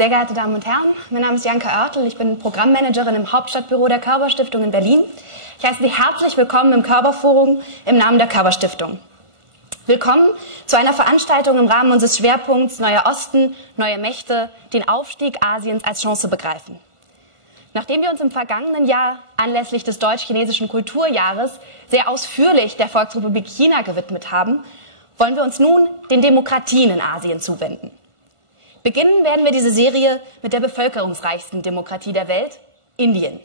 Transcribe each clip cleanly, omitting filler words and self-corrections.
Sehr geehrte Damen und Herren, mein Name ist Janka Oertel, ich bin Programmmanagerin im Hauptstadtbüro der Körber-Stiftung in Berlin. Ich heiße Sie herzlich willkommen im KörberForum im Namen der Körber-Stiftung. Willkommen zu einer Veranstaltung im Rahmen unseres Schwerpunkts Neuer Osten, neue Mächte, den Aufstieg Asiens als Chance begreifen. Nachdem wir uns im vergangenen Jahr anlässlich des deutsch-chinesischen Kulturjahres sehr ausführlich der Volksrepublik China gewidmet haben, wollen wir uns nun den Demokratien in Asien zuwenden. Beginnen werden wir diese Serie mit der bevölkerungsreichsten Demokratie der Welt, Indien.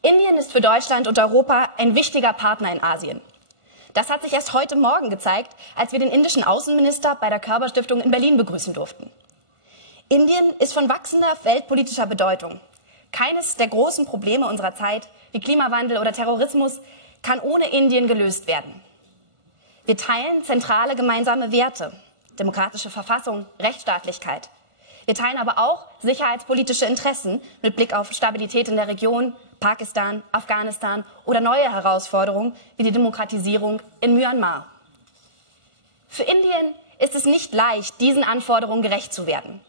Indien ist für Deutschland und Europa ein wichtiger Partner in Asien. Das hat sich erst heute Morgen gezeigt, als wir den indischen Außenminister bei der Körber-Stiftung in Berlin begrüßen durften. Indien ist von wachsender weltpolitischer Bedeutung. Keines der großen Probleme unserer Zeit, wie Klimawandel oder Terrorismus, kann ohne Indien gelöst werden. Wir teilen zentrale gemeinsame Werte, demokratische Verfassung, Rechtsstaatlichkeit. Wir teilen aber auch sicherheitspolitische Interessen mit Blick auf Stabilität in der Region, Pakistan, Afghanistan oder neue Herausforderungen wie die Demokratisierung in Myanmar. Für Indien ist es nicht leicht, diesen Anforderungen gerecht zu werden.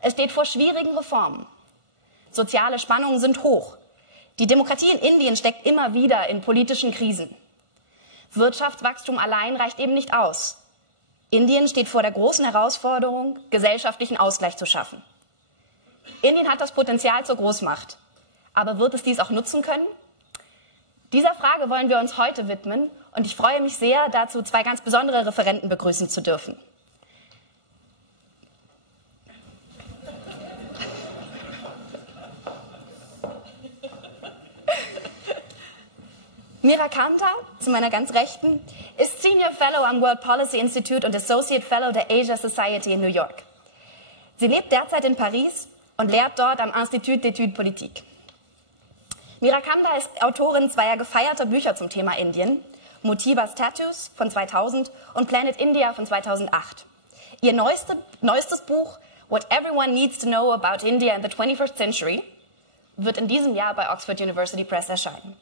Es steht vor schwierigen Reformen. Soziale Spannungen sind hoch. Die Demokratie in Indien steckt immer wieder in politischen Krisen. Wirtschaftswachstum allein reicht eben nicht aus. Indien steht vor der großen Herausforderung, gesellschaftlichen Ausgleich zu schaffen. Indien hat das Potenzial zur Großmacht. Aber wird es dies auch nutzen können? Dieser Frage wollen wir uns heute widmen und ich freue mich sehr, dazu zwei ganz besondere Referenten begrüßen zu dürfen. Mira Kamdar, zu meiner ganz Rechten, ist Senior Fellow am World Policy Institute und Associate Fellow der Asia Society in New York. Sie lebt derzeit in Paris und lehrt dort am Institut d'études politiques. Mira Kamdar ist Autorin zweier gefeierter Bücher zum Thema Indien, Motiba Status von 2000 und Planet India von 2008. Ihr neuestes Buch, What Everyone Needs to Know About India in the 21st Century, wird in diesem Jahr bei Oxford University Press erscheinen.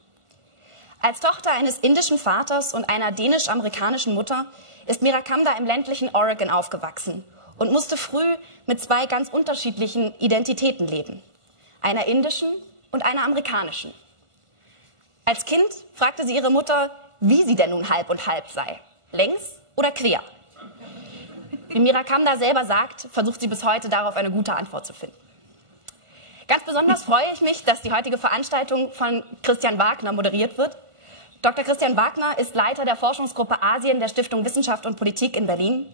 Als Tochter eines indischen Vaters und einer dänisch-amerikanischen Mutter ist Mira Kamdar im ländlichen Oregon aufgewachsen und musste früh mit zwei ganz unterschiedlichen Identitäten leben, einer indischen und einer amerikanischen. Als Kind fragte sie ihre Mutter, wie sie denn nun halb und halb sei, längs oder quer. Wie Mira Kamdar selber sagt, versucht sie bis heute darauf eine gute Antwort zu finden. Ganz besonders freue ich mich, dass die heutige Veranstaltung von Christian Wagner moderiert wird. Dr. Christian Wagner ist Leiter der Forschungsgruppe Asien der Stiftung Wissenschaft und Politik in Berlin.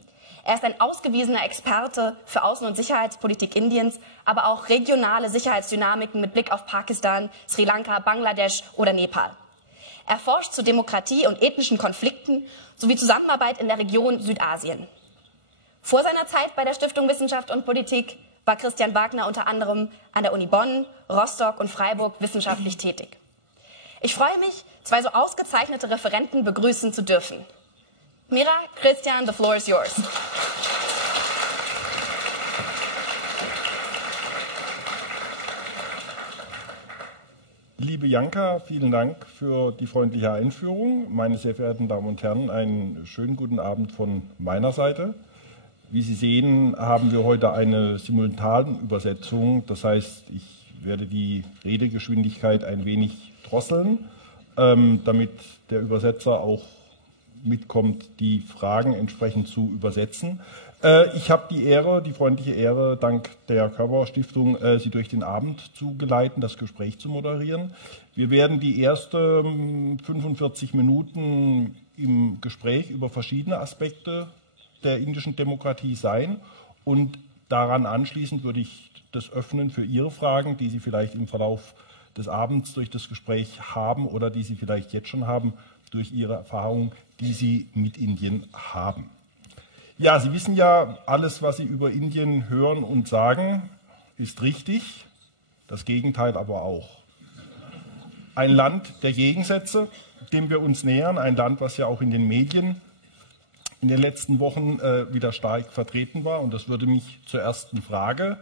Er ist ein ausgewiesener Experte für Außen- und Sicherheitspolitik Indiens, aber auch regionale Sicherheitsdynamiken mit Blick auf Pakistan, Sri Lanka, Bangladesch oder Nepal. Er forscht zu Demokratie und ethnischen Konflikten sowie Zusammenarbeit in der Region Südasien. Vor seiner Zeit bei der Stiftung Wissenschaft und Politik war Christian Wagner unter anderem an der Uni Bonn, Rostock und Freiburg wissenschaftlich tätig. Ich freue mich, zwei so ausgezeichnete Referenten begrüßen zu dürfen. Mira, Christian, the floor is yours. Liebe Janka, vielen Dank für die freundliche Einführung. Meine sehr verehrten Damen und Herren, einen schönen guten Abend von meiner Seite. Wie Sie sehen, haben wir heute eine Simultanübersetzung. Das heißt, ich werde die Redegeschwindigkeit ein wenig drosseln, damit der Übersetzer auch mitkommt, die Fragen entsprechend zu übersetzen. Ich habe die freundliche Ehre, dank der Körber-Stiftung, Sie durch den Abend zu geleiten, das Gespräch zu moderieren. Wir werden die ersten 45 Minuten im Gespräch über verschiedene Aspekte der indischen Demokratie sein und daran anschließend würde ich das öffnen für Ihre Fragen, die Sie vielleicht im Verlauf des Abends durch das Gespräch haben oder die Sie vielleicht jetzt schon haben durch Ihre Erfahrungen, die Sie mit Indien haben. Ja, Sie wissen ja, alles, was Sie über Indien hören und sagen, ist richtig, das Gegenteil aber auch. Ein Land der Gegensätze, dem wir uns nähern, ein Land, was ja auch in den Medien in den letzten Wochen wieder stark vertreten war. Und das würde mich zur ersten Frage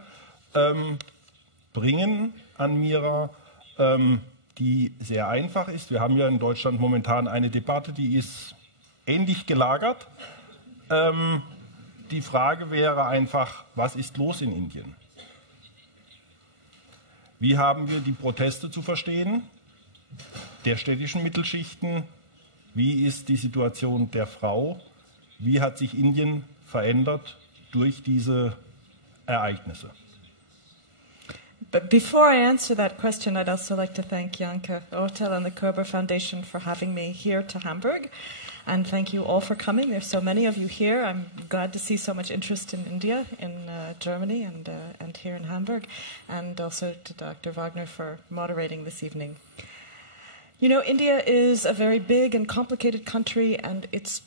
bringen an Mira, die sehr einfach ist. Wir haben ja in Deutschland momentan eine Debatte, die ist ähnlich gelagert. die Frage wäre einfach, was ist los in Indien? Wie haben wir die Proteste zu verstehen, der städtischen Mittelschichten? Wie ist die Situation der Frau? Wie hat sich Indien verändert durch diese Ereignisse? But before I answer that question, I'd also like to thank Janke Ortel and the Körber Foundation for having me here to Hamburg. And thank you all for coming. There's so many of you here. I'm glad to see so much interest in India, in Germany, and here in Hamburg. And also to Dr. Wagner for moderating this evening. You know, India is a very big and complicated country, and it's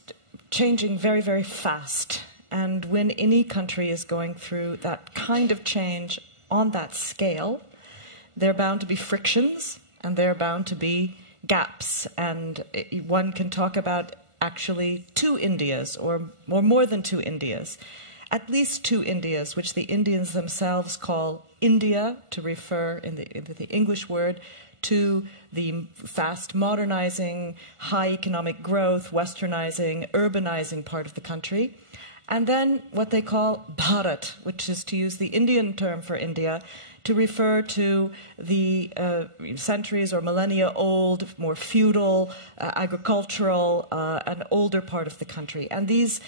changing very, very fast. And when any country is going through that kind of change on that scale, there are bound to be frictions, and there are bound to be gaps. And one can talk about actually two Indias, or more than two Indias. At least two Indias, which the Indians themselves call India, to refer in the English word to the fast modernizing, high economic growth, westernizing, urbanizing part of the country. And then what they call Bharat, which is, to use the Indian term for India, to refer to the centuries or millennia old, more feudal, agricultural, and older part of the country. And these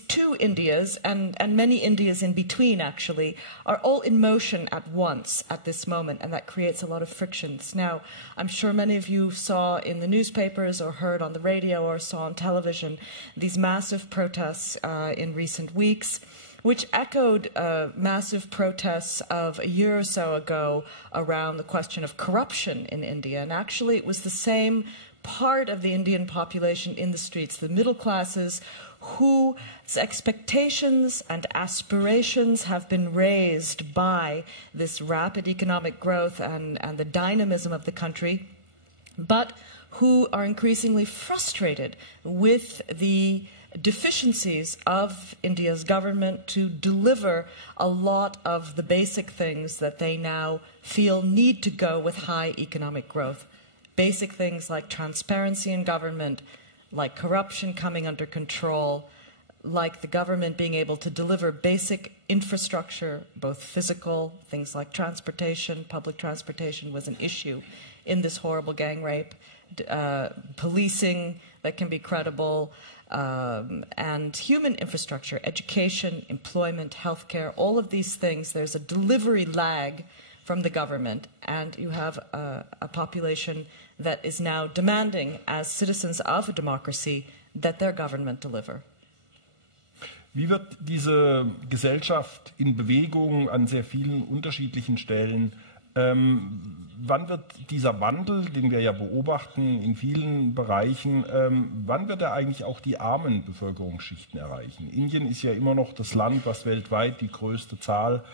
two Indias, and many Indias in between actually, are all in motion at once at this moment, and that creates a lot of frictions. Now, I'm sure many of you saw in the newspapers or heard on the radio or saw on television these massive protests in recent weeks, which echoed massive protests of a year or so ago around the question of corruption in India. And actually it was the same part of the Indian population in the streets, the middle classes, whose expectations and aspirations have been raised by this rapid economic growth and the dynamism of the country, but who are increasingly frustrated with the deficiencies of India's government to deliver a lot of the basic things that they now feel need to go with high economic growth. Basic things like transparency in government, like corruption coming under control, like the government being able to deliver basic infrastructure, both physical, things like transportation. Public transportation was an issue in this horrible gang rape, policing that can be credible, and human infrastructure, education, employment, healthcare, all of these things. There's a delivery lag from the government, and you have a population that is now demanding, as citizens of a democracy, that their government deliver. Wie wird diese Gesellschaft in Bewegung an sehr vielen unterschiedlichen Stellen, wann wird dieser Wandel, den wir ja beobachten in vielen Bereichen, wann wird er eigentlich auch die armen Bevölkerungsschichten erreichen? Indien ist ja immer noch das Land, was weltweit die größte Zahl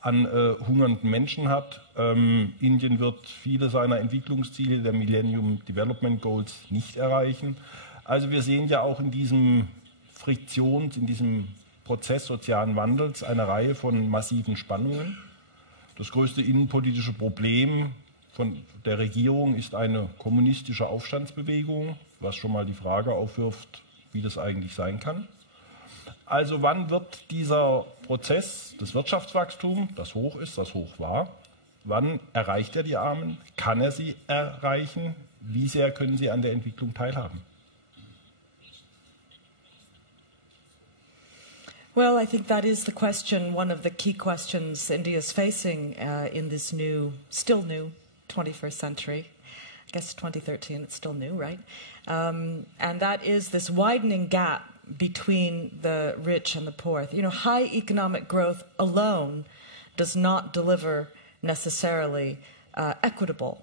an hungernden Menschen hat. Indien wird viele seiner Entwicklungsziele der Millennium Development Goals nicht erreichen. Also wir sehen ja auch in diesem in diesem Prozess sozialen Wandels eine Reihe von massiven Spannungen. Das größte innenpolitische Problem von der Regierung ist eine kommunistische Aufstandsbewegung, was schon mal die Frage aufwirft, wie das eigentlich sein kann. Also wann wird dieser Prozess des Wirtschaftswachstums, das hoch ist, das hoch war, wann erreicht er die Armen? Kann er sie erreichen? Wie sehr können sie an der Entwicklung teilhaben? Well, I think that is the question, one of the key questions India is facing in this still new 21st century. I guess 2013, it's still new, right? And that is this widening gap between the rich and the poor. You know, high economic growth alone does not deliver necessarily equitable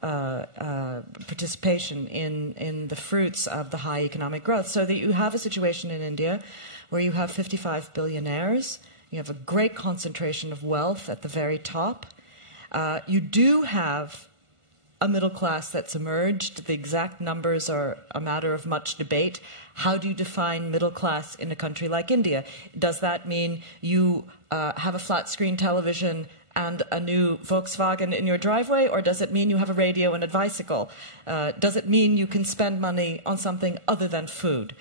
participation in the fruits of the high economic growth. So that you have a situation in India where you have 55 billionaires, you have a great concentration of wealth at the very top. You do have a middle class that's emerged. The exact numbers are a matter of much debate. How do you define middle class in a country like India? Does that mean you have a flat screen television and a new Volkswagen in your driveway, or does it mean you have a radio and a bicycle? Does it mean you can spend money on something other than food?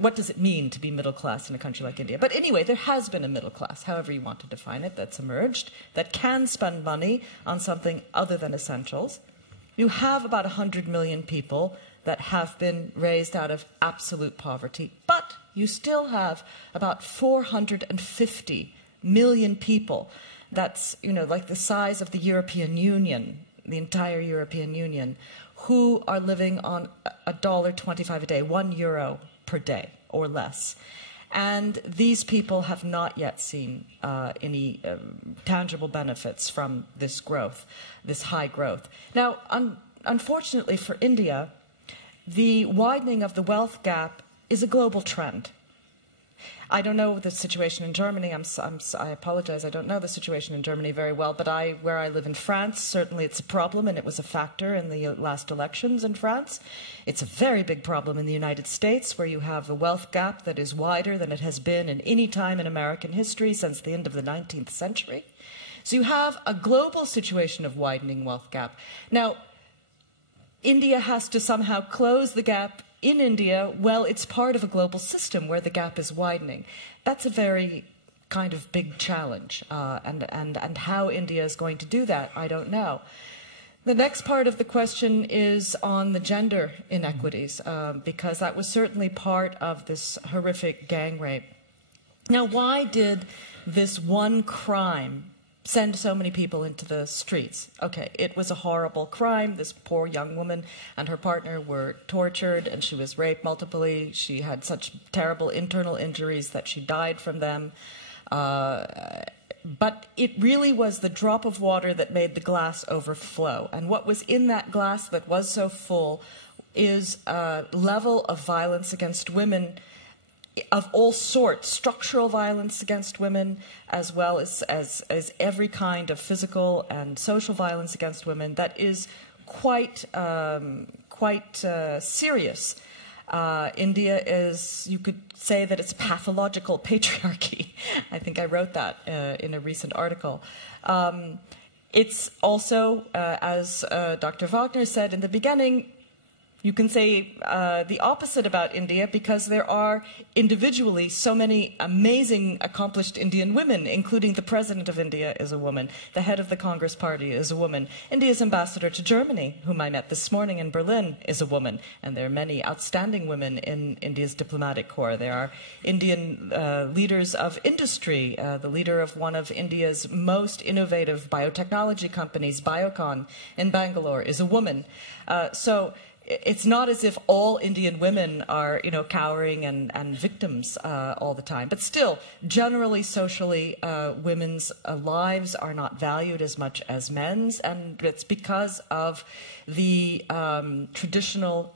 what does it mean to be middle class in a country like India? But anyway, there has been a middle class, however you want to define it, that's emerged, that can spend money on something other than essentials. You have about 100 million people that have been raised out of absolute poverty, but you still have about 450 million people. That's, you know, like the size of the European Union, the entire European Union, who are living on $1.25 a day, €1 per day or less. And these people have not yet seen any tangible benefits from this growth, this high growth. Now, unfortunately for India, the widening of the wealth gap is a global trend. I don't know the situation in Germany. I apologize. I don't know the situation in Germany very well. But where I live in France, certainly it's a problem, and it was a factor in the last elections in France. It's a very big problem in the United States, where you have a wealth gap that is wider than it has been in any time in American history since the end of the 19th century. So you have a global situation of widening wealth gap. Now, India has to somehow close the gap in India. Well, it's part of a global system where the gap is widening. That's a very kind of big challenge, and how India is going to do that, I don't know. The next part of the question is on the gender inequities, because that was certainly part of this horrific gang rape. Now, why did this one crime send so many people into the streets? Okay, it was a horrible crime. This poor young woman and her partner were tortured, and she was raped multiply. She had such terrible internal injuries that she died from them. But it really was the drop of water that made the glass overflow. And what was in that glass that was so full is a level of violence against women of all sorts, structural violence against women, as well as every kind of physical and social violence against women that is quite serious. India is, you could say that it's pathological patriarchy. I think I wrote that in a recent article. It's also, as Dr. Wagner said in the beginning, you can say the opposite about India, because there are individually so many amazing, accomplished Indian women, including the president of India is a woman, the head of the Congress Party is a woman, India's ambassador to Germany, whom I met this morning in Berlin, is a woman, and there are many outstanding women in India's diplomatic corps. There are Indian leaders of industry. The leader of one of India's most innovative biotechnology companies, Biocon, in Bangalore, is a woman. So it's not as if all Indian women are, you know, cowering and victims all the time. But still, generally, socially, women's lives are not valued as much as men's, and it's because of the traditional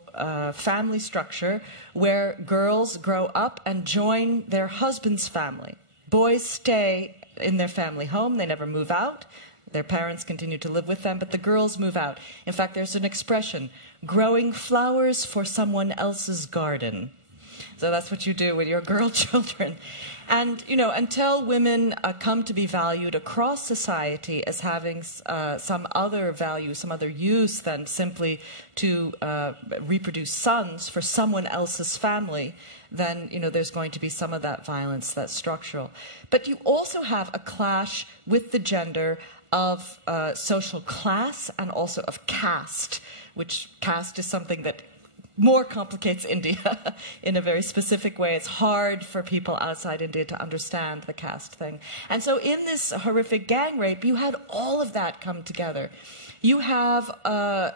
family structure where girls grow up and join their husband's family. Boys stay in their family home. They never move out. Their parents continue to live with them, but the girls move out. In fact, there's an expression, growing flowers for someone else's garden. So that's what you do with your girl children. And, you know, until women come to be valued across society as having some other value, some other use than simply to reproduce sons for someone else's family, then, you know, there's going to be some of that violence that's structural. But you also have a clash with the gender of social class and also of caste, which caste is something that more complicates India in a very specific way. It's hard for people outside India to understand the caste thing. And so in this horrific gang rape, you had all of that come together. You have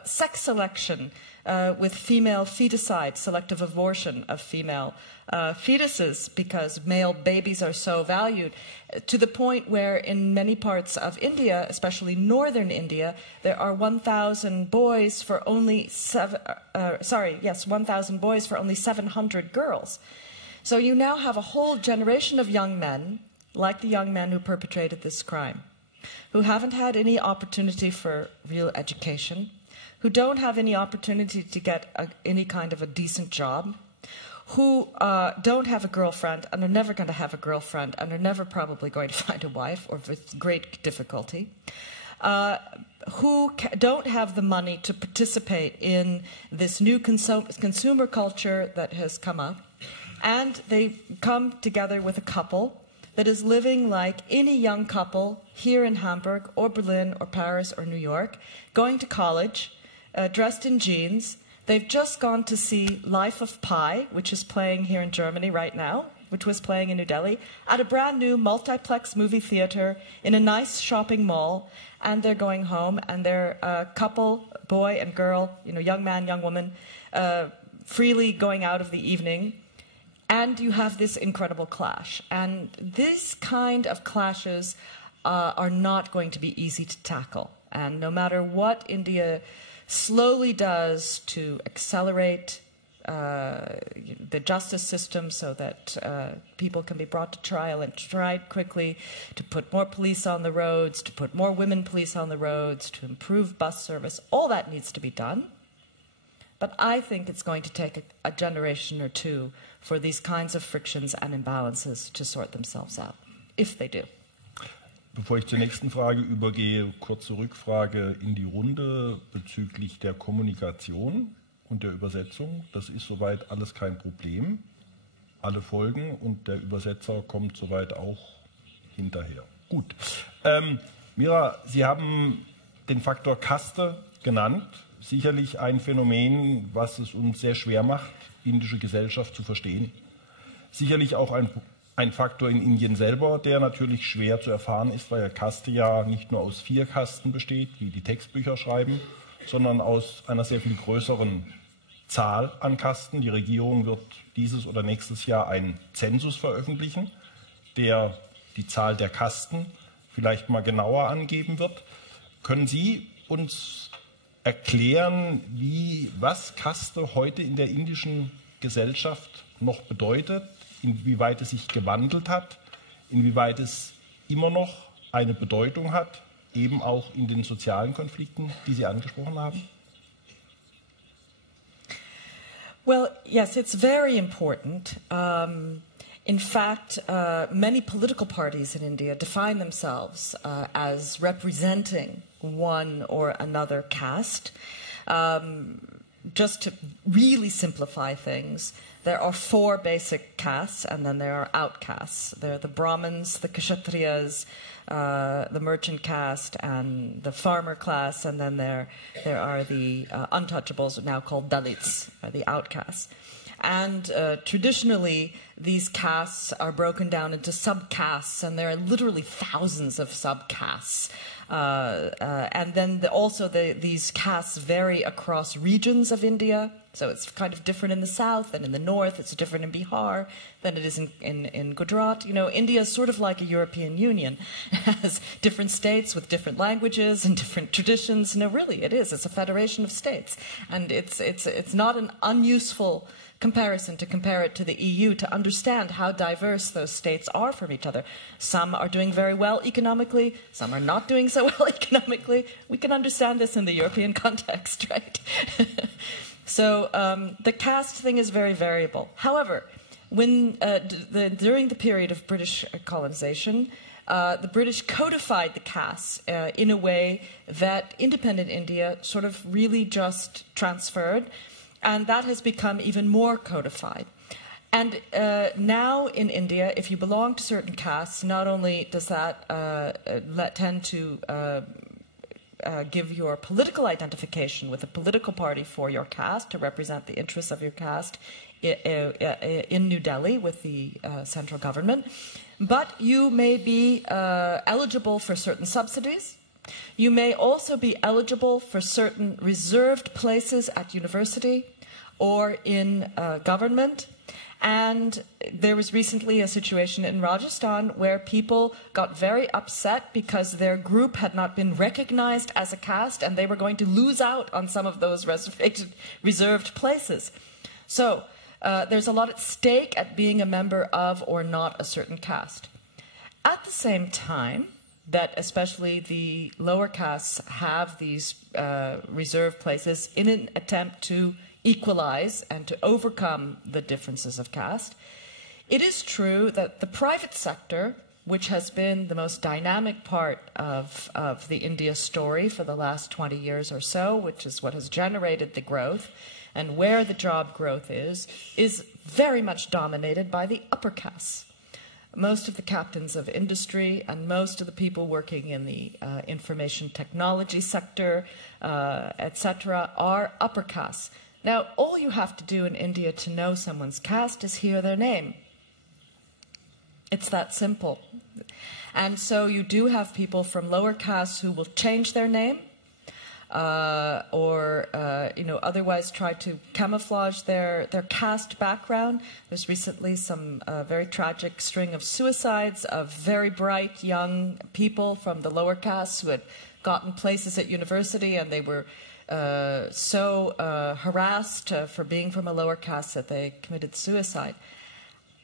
sex selection with female feticide, selective abortion of female fetuses, because male babies are so valued, to the point where in many parts of India, especially northern India, there are 1,000 boys for only 1,000 boys for only 700 girls. So you now have a whole generation of young men, like the young men who perpetrated this crime, who haven't had any opportunity for real education, who don't have any opportunity to get any kind of a decent job, who don't have a girlfriend and are never going to have a girlfriend and are never probably going to find a wife, or with great difficulty, who don't have the money to participate in this new consumer culture that has come up, And they come together with a couple that is living like any young couple here in Hamburg or Berlin or Paris or New York, going to college, dressed in jeans. They've just gone to see Life of Pi, which is playing here in Germany right now, which was playing in New Delhi, at a brand new multiplex movie theater in a nice shopping mall, and they're going home, and they're a couple, boy and girl, young man, young woman, freely going out of the evening, and you have this incredible clash. And this kind of clashes are not going to be easy to tackle. And no matter what India slowly does to accelerate the justice system so that people can be brought to trial and tried quickly, to put more police on the roads, to put more women police on the roads, to improve bus service, all that needs to be done. But I think it's going to take a generation or two for these kinds of frictions and imbalances to sort themselves out, if they do. Bevor ich zur nächsten Frage übergehe, kurze Rückfrage in die Runde bezüglich der Kommunikation und der Übersetzung. Das ist soweit alles kein Problem. Alle Folgen und der Übersetzer kommt soweit auch hinterher. Gut. Mira, Sie haben den Faktor Kaste genannt. Sicherlich ein Phänomen, was es uns sehr schwer macht, indische Gesellschaft zu verstehen. Sicherlich auch ein Faktor in Indien selber, der natürlich schwer zu erfahren ist, weil Kaste ja nicht nur aus 4 Kasten besteht, wie die Textbücher schreiben, sondern aus einer sehr viel größeren Zahl an Kasten. Die Regierung wird dieses oder nächstes Jahr einen Zensus veröffentlichen, der die Zahl der Kasten vielleicht mal genauer angeben wird. Können Sie uns erklären, was Kaste heute in der indischen Gesellschaft noch bedeutet, inwieweit es sich gewandelt hat, inwieweit es immer noch eine Bedeutung hat, eben auch in den sozialen Konflikten, die Sie angesprochen haben? Well, yes, it's very important. In fact, many political parties in India define themselves as representing one or another caste. Just to really simplify things, there are 4 basic castes, and then there are outcasts. There are the Brahmins, the Kshatriyas, the merchant caste, and the farmer class, and then there are the untouchables, now called Dalits, the outcasts. And traditionally, these castes are broken down into subcastes, and there are literally thousands of subcastes. And then these castes vary across regions of India. So it's kind of different in the south and in the north. It's different in Bihar than it is in Gujarat. India is sort of like a European Union. It has different states with different languages and different traditions. No, really, it is. It's a federation of states. And it's not an unuseful comparison to compare it to the EU to understand how diverse those states are from each other. Some are doing very well economically, some are not doing so well economically. We can understand this in the European context, right? So the caste thing is very variable. However, when during the period of British colonization, the British codified the castes in a way that independent India sort of really just transferred. And that has become even more codified. And now in India, if you belong to certain castes, not only does that tend to give your political identification with a political party for your caste to represent the interests of your caste in New Delhi with the central government, but you may be eligible for certain subsidies. You may also be eligible for certain reserved places at university or in government. And there was recently a situation in Rajasthan where people got very upset because their group had not been recognized as a caste and they were going to lose out on some of those reserved places. So there's a lot at stake at being a member of or not a certain caste. At the same time, that especially the lower castes have these reserved places in an attempt to equalize and to overcome the differences of caste. It is true that the private sector which has been the most dynamic part of the India story for the last 20 years or so, which is what has generated the growth, and where the job growth is very much dominated by the upper castes. Most of the captains of industry and most of the people working in the information technology sector, etc., are upper castes. Now, all you have to do in India to know someone's caste is hear their name. It's that simple. And so you do have people from lower castes who will change their name or otherwise try to camouflage their caste background. There's recently some very tragic string of suicides of very bright young people from the lower castes who had gotten places at university, and they were so harassed for being from a lower caste that they committed suicide.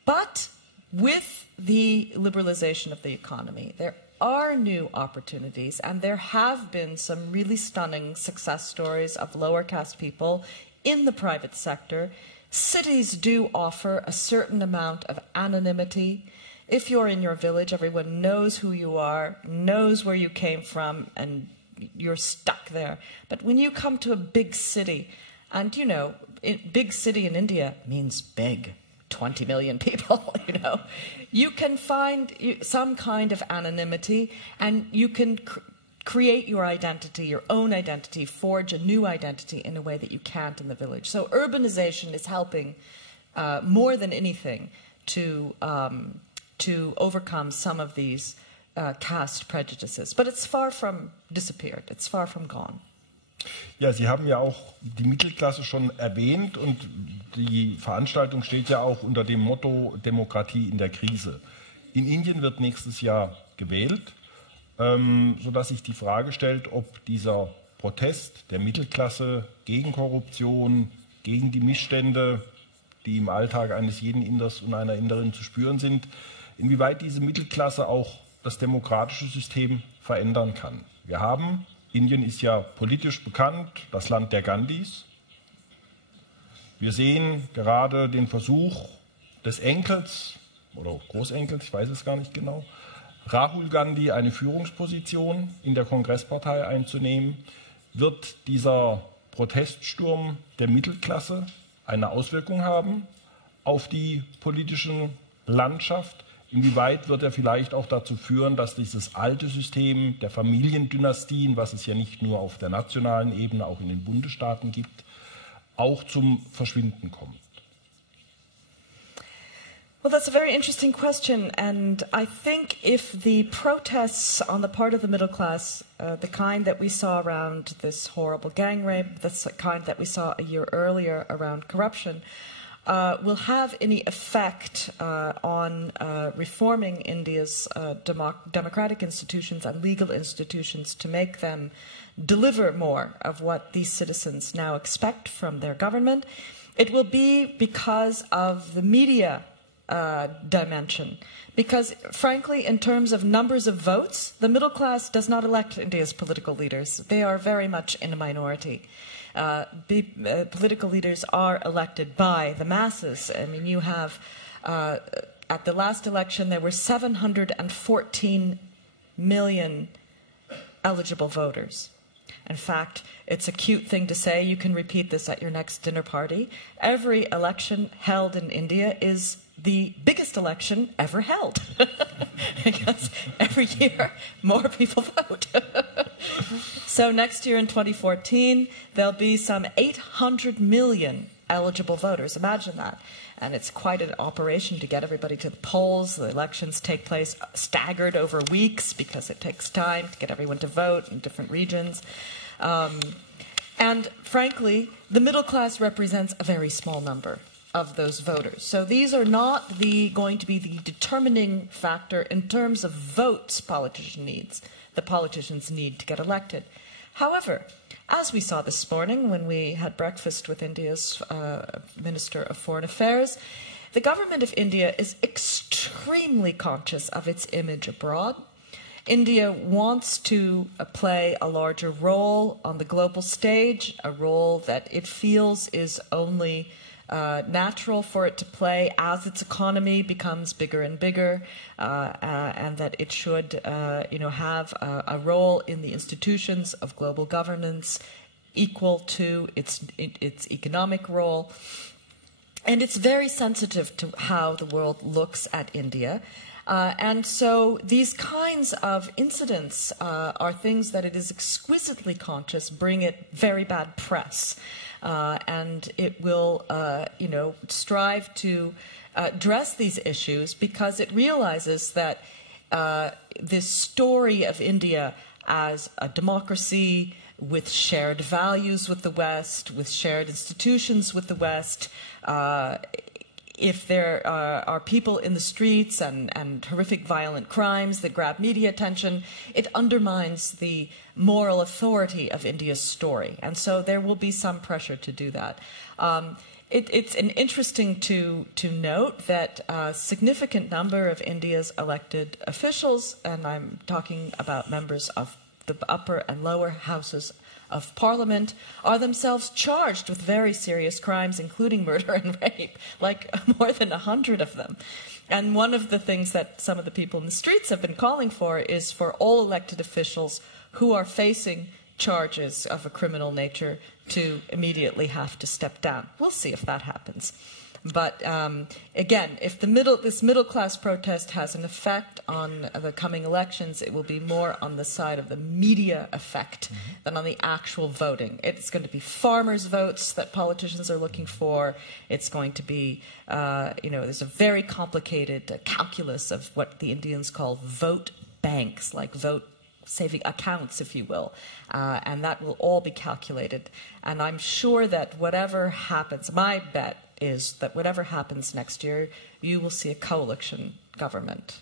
But with the liberalization of the economy, there are new opportunities, and there have been some really stunning success stories of lower caste people in the private sector. Cities do offer a certain amount of anonymity. If you're in your village, everyone knows who you are, knows where you came from, and you're stuck there. But when you come to a big city, and big city in India means big, 20 million people, you can find some kind of anonymity, and you can create your identity, your own identity, forge a new identity in a way that you can't in the village. So urbanization is helping more than anything to overcome some of these caste prejudices. But it's far from disappeared. It's far from gone. Ja, Sie haben ja auch die Mittelklasse schon erwähnt, und die Veranstaltung steht ja auch unter dem Motto Demokratie in der Krise. In Indien wird nächstes Jahr gewählt, sodass sich die Frage stellt, ob dieser Protest der Mittelklasse gegen Korruption, gegen die Missstände, die im Alltag eines jeden Inders und einer Inderin zu spüren sind, inwieweit diese Mittelklasse auch das demokratische System verändern kann. Wir haben, Indien ist ja politisch bekannt, das Land der Gandhis. Wir sehen gerade den Versuch des Enkels oder Großenkels, ich weiß es gar nicht genau, Rahul Gandhi eine Führungsposition in der Kongresspartei einzunehmen. Wird dieser Proteststurm der Mittelklasse eine Auswirkung haben auf die politische Landschaft? Inwieweit wird er vielleicht auch dazu führen, dass dieses alte System der Familiendynastien, was es ja nicht nur auf der nationalen Ebene, auch in den Bundesstaaten gibt, auch zum Verschwinden kommt? Well, that's a very interesting question, and I think if the protests on the part of the middle class, the kind that we saw around this horrible gang rape, the kind that we saw a year earlier around corruption, will have any effect on reforming India's democratic institutions and legal institutions to make them deliver more of what these citizens now expect from their government, it will be because of the media dimension. Because, frankly, in terms of numbers of votes, the middle class does not elect India's political leaders. They are very much in a minority. Political leaders are elected by the masses. I mean, you have, at the last election, there were 714 million eligible voters. In fact, it's a cute thing to say. You can repeat this at your next dinner party. Every election held in India is the biggest election ever held. Because every year, more people vote. So next year in 2014, there'll be some 800 million eligible voters. Imagine that. And it's quite an operation to get everybody to the polls. The elections take place staggered over weeks because it takes time to get everyone to vote in different regions. And frankly, the middle class represents a very small number of those voters. So these are not going to be the determining factor in terms of votes the politicians need to get elected. However, as we saw this morning when we had breakfast with India's Minister of Foreign Affairs, the government of India is extremely conscious of its image abroad. India wants to play a larger role on the global stage, a role that it feels is only natural for it to play as its economy becomes bigger and bigger, and that it should have a role in the institutions of global governance equal to its economic role. And it's very sensitive to how the world looks at India. And so these kinds of incidents are things that it is exquisitely conscious bring it very bad press. And it will, strive to address these issues because it realizes that this story of India as a democracy with shared values with the West, with shared institutions with the West, if there are people in the streets and horrific violent crimes that grab media attention, it undermines the moral authority of India's story. And so there will be some pressure to do that. It's interesting to note that a significant number of India's elected officials, and I'm talking about members of the upper and lower houses of Parliament, are themselves charged with very serious crimes, including murder and rape, like more than 100 of them. And one of the things that some of the people in the streets have been calling for is for all elected officials who are facing charges of a criminal nature to immediately have to step down. We'll see if that happens. But again, if this middle-class protest has an effect on the coming elections, it will be more on the side of the media effect than on the actual voting. It's going to be farmers' votes that politicians are looking for. It's going to be, there's a very complicated calculus of what the Indians call vote banks, like vote saving accounts, if you will, and that will all be calculated. And I'm sure that whatever happens, my bet is that whatever happens next year, you will see a coalition government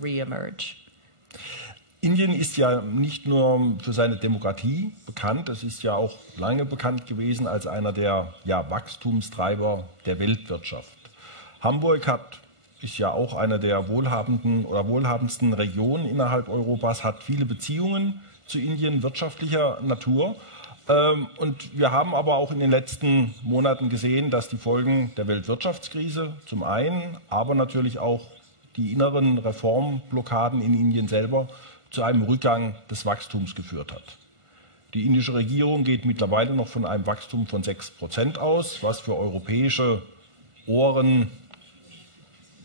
re-emerge. Indien ist ja nicht nur für seine Demokratie bekannt, es ist ja auch lange bekannt gewesen als einer der Wachstumstreiber der Weltwirtschaft. Hamburg ist ja auch eine der wohlhabendsten Regionen innerhalb Europas, hat viele Beziehungen zu Indien wirtschaftlicher Natur. Und wir haben aber auch in den letzten Monaten gesehen, dass die Folgen der Weltwirtschaftskrise zum einen, aber natürlich auch die inneren Reformblockaden in Indien selber zu einem Rückgang des Wachstums geführt hat. Die indische Regierung geht mittlerweile noch von einem Wachstum von 6% aus, was für europäische Ohren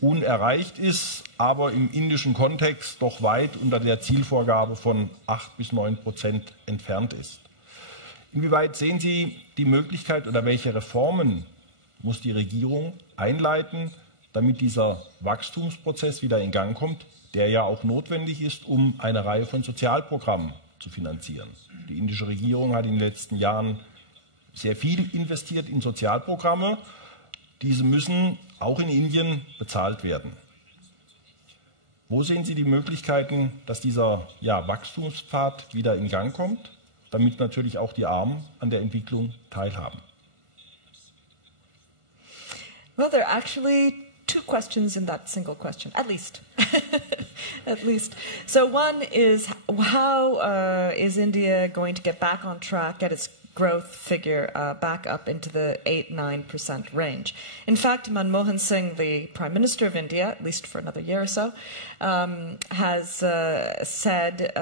unerreicht ist, aber im indischen Kontext doch weit unter der Zielvorgabe von 8 bis 9% entfernt ist. Inwieweit sehen Sie die Möglichkeit oder welche Reformen muss die Regierung einleiten, damit dieser Wachstumsprozess wieder in Gang kommt, der ja auch notwendig ist, um eine Reihe von Sozialprogrammen zu finanzieren? Die indische Regierung hat in den letzten Jahren sehr viel investiert in Sozialprogramme. Diese müssen auch in Indien bezahlt werden. Wo sehen Sie die Möglichkeiten, dass dieser Wachstumspfad wieder in Gang kommt, damit natürlich auch die Armen an der Entwicklung teilhaben? Well, there are actually two questions in that single question, at least. At least. So one is, how is India going to get back on track, get its growth figure back up into the 8-9% range? In fact, Manmohan Singh, the Prime Minister of India, at least for another year or so, has said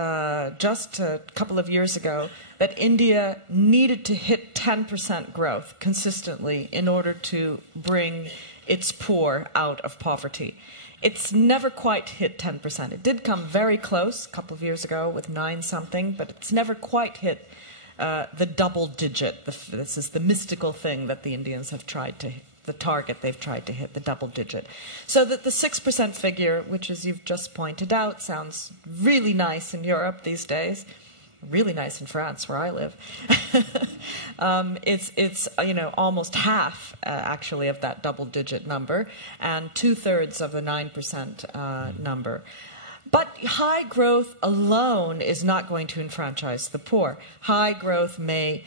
just a couple of years ago that India needed to hit 10% growth consistently in order to bring its poor out of poverty. It's never quite hit 10%. It did come very close a couple of years ago with 9-something, but it's never quite hit the double digit. This is the mystical thing that the Indians have tried to hit, the target they've tried to hit, the double digit. So that the 6% figure, which as you've just pointed out, sounds really nice in Europe these days, really nice in France, where I live. It's almost half actually of that double-digit number, and 2/3 of the 9% number. But high growth alone is not going to enfranchise the poor. High growth may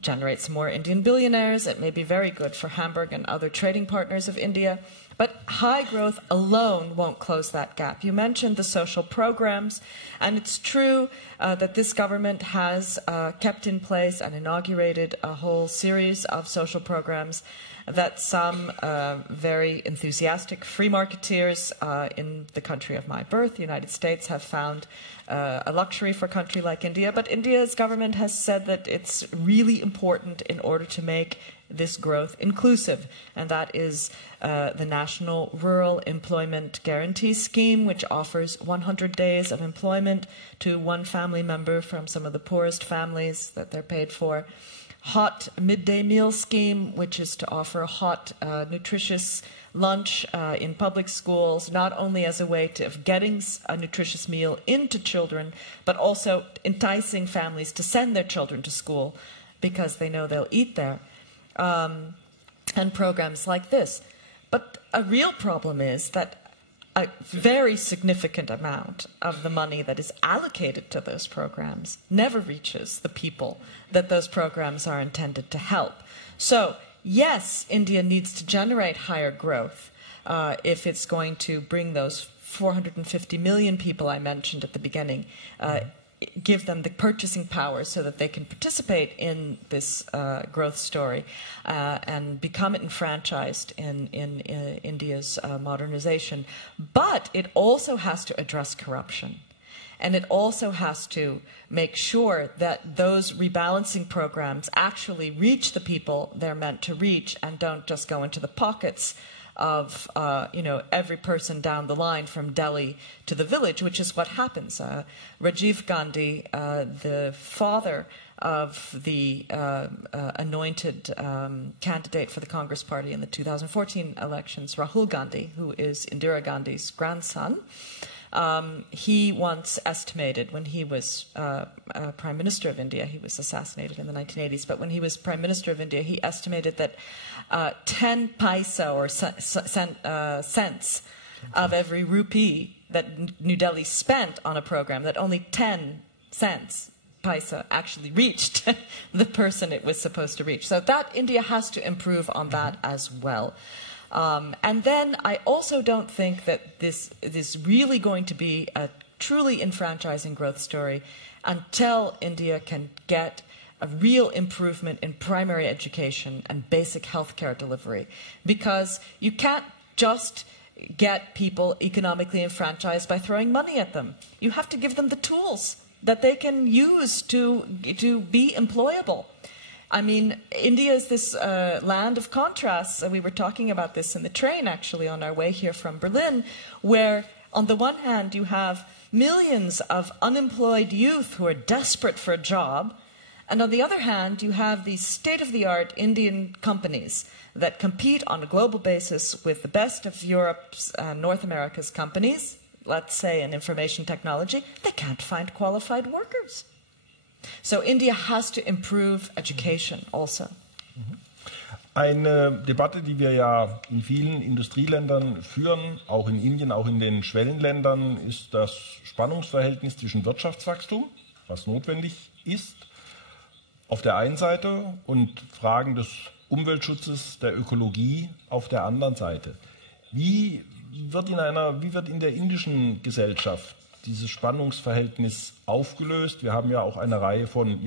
generate some more Indian billionaires. It may be very good for Hamburg and other trading partners of India. But high growth alone won't close that gap. You mentioned the social programs, and it's true that this government has kept in place and inaugurated a whole series of social programs that some very enthusiastic free marketeers in the country of my birth, the United States, have found a luxury for a country like India. But India's government has said that it's really important in order to make this growth inclusive, and that is the National Rural Employment Guarantee Scheme, which offers 100 days of employment to one family member from some of the poorest families that they're paid for. Hot midday meal scheme, which is to offer a hot, nutritious lunch in public schools, not only as a way of getting a nutritious meal into children, but also enticing families to send their children to school because they know they'll eat there. And programs like this. But a real problem is that a very significant amount of the money that is allocated to those programs never reaches the people that those programs are intended to help. So, yes, India needs to generate higher growth if it's going to bring those 450 million people I mentioned at the beginning, give them the purchasing power so that they can participate in this growth story and become enfranchised in India's modernization. But it also has to address corruption. And it also has to make sure that those rebalancing programs actually reach the people they're meant to reach and don't just go into the pockets of every person down the line from Delhi to the village, which is what happens. Rajiv Gandhi, the father of the anointed candidate for the Congress Party in the 2014 elections, Rahul Gandhi, who is Indira Gandhi's grandson, he once estimated when he was Prime Minister of India, he was assassinated in the 1980s, but when he was Prime Minister of India, he estimated that 10 paisa or cents of every rupee that New Delhi spent on a program, that only 10 cents, paisa, actually reached the person it was supposed to reach. So that India has to improve on that as well. And then I also don't think that this is really going to be a truly enfranchising growth story until India can get a real improvement in primary education and basic healthcare delivery. Because you can't just get people economically enfranchised by throwing money at them. You have to give them the tools that they can use to be employable. I mean, India is this land of contrasts. We were talking about this in the train, actually, on our way here from Berlin, where, on the one hand, you have millions of unemployed youth who are desperate for a job, and on the other hand, you have these state-of-the-art Indian companies that compete on a global basis with the best of Europe's and North America's companies, let's say in information technology. They can't find qualified workers. So India has to improve education also. Eine Debatte, die wir ja in vielen Industrieländern führen, auch in Indien, auch in den Schwellenländern, ist das Spannungsverhältnis zwischen Wirtschaftswachstum, was notwendig ist, auf der einen Seite und Fragen des Umweltschutzes, der Ökologie auf der anderen Seite. Wie wird in der indischen Gesellschaft dieses Spannungsverhältnis aufgelöst? Wir haben ja auch eine Reihe von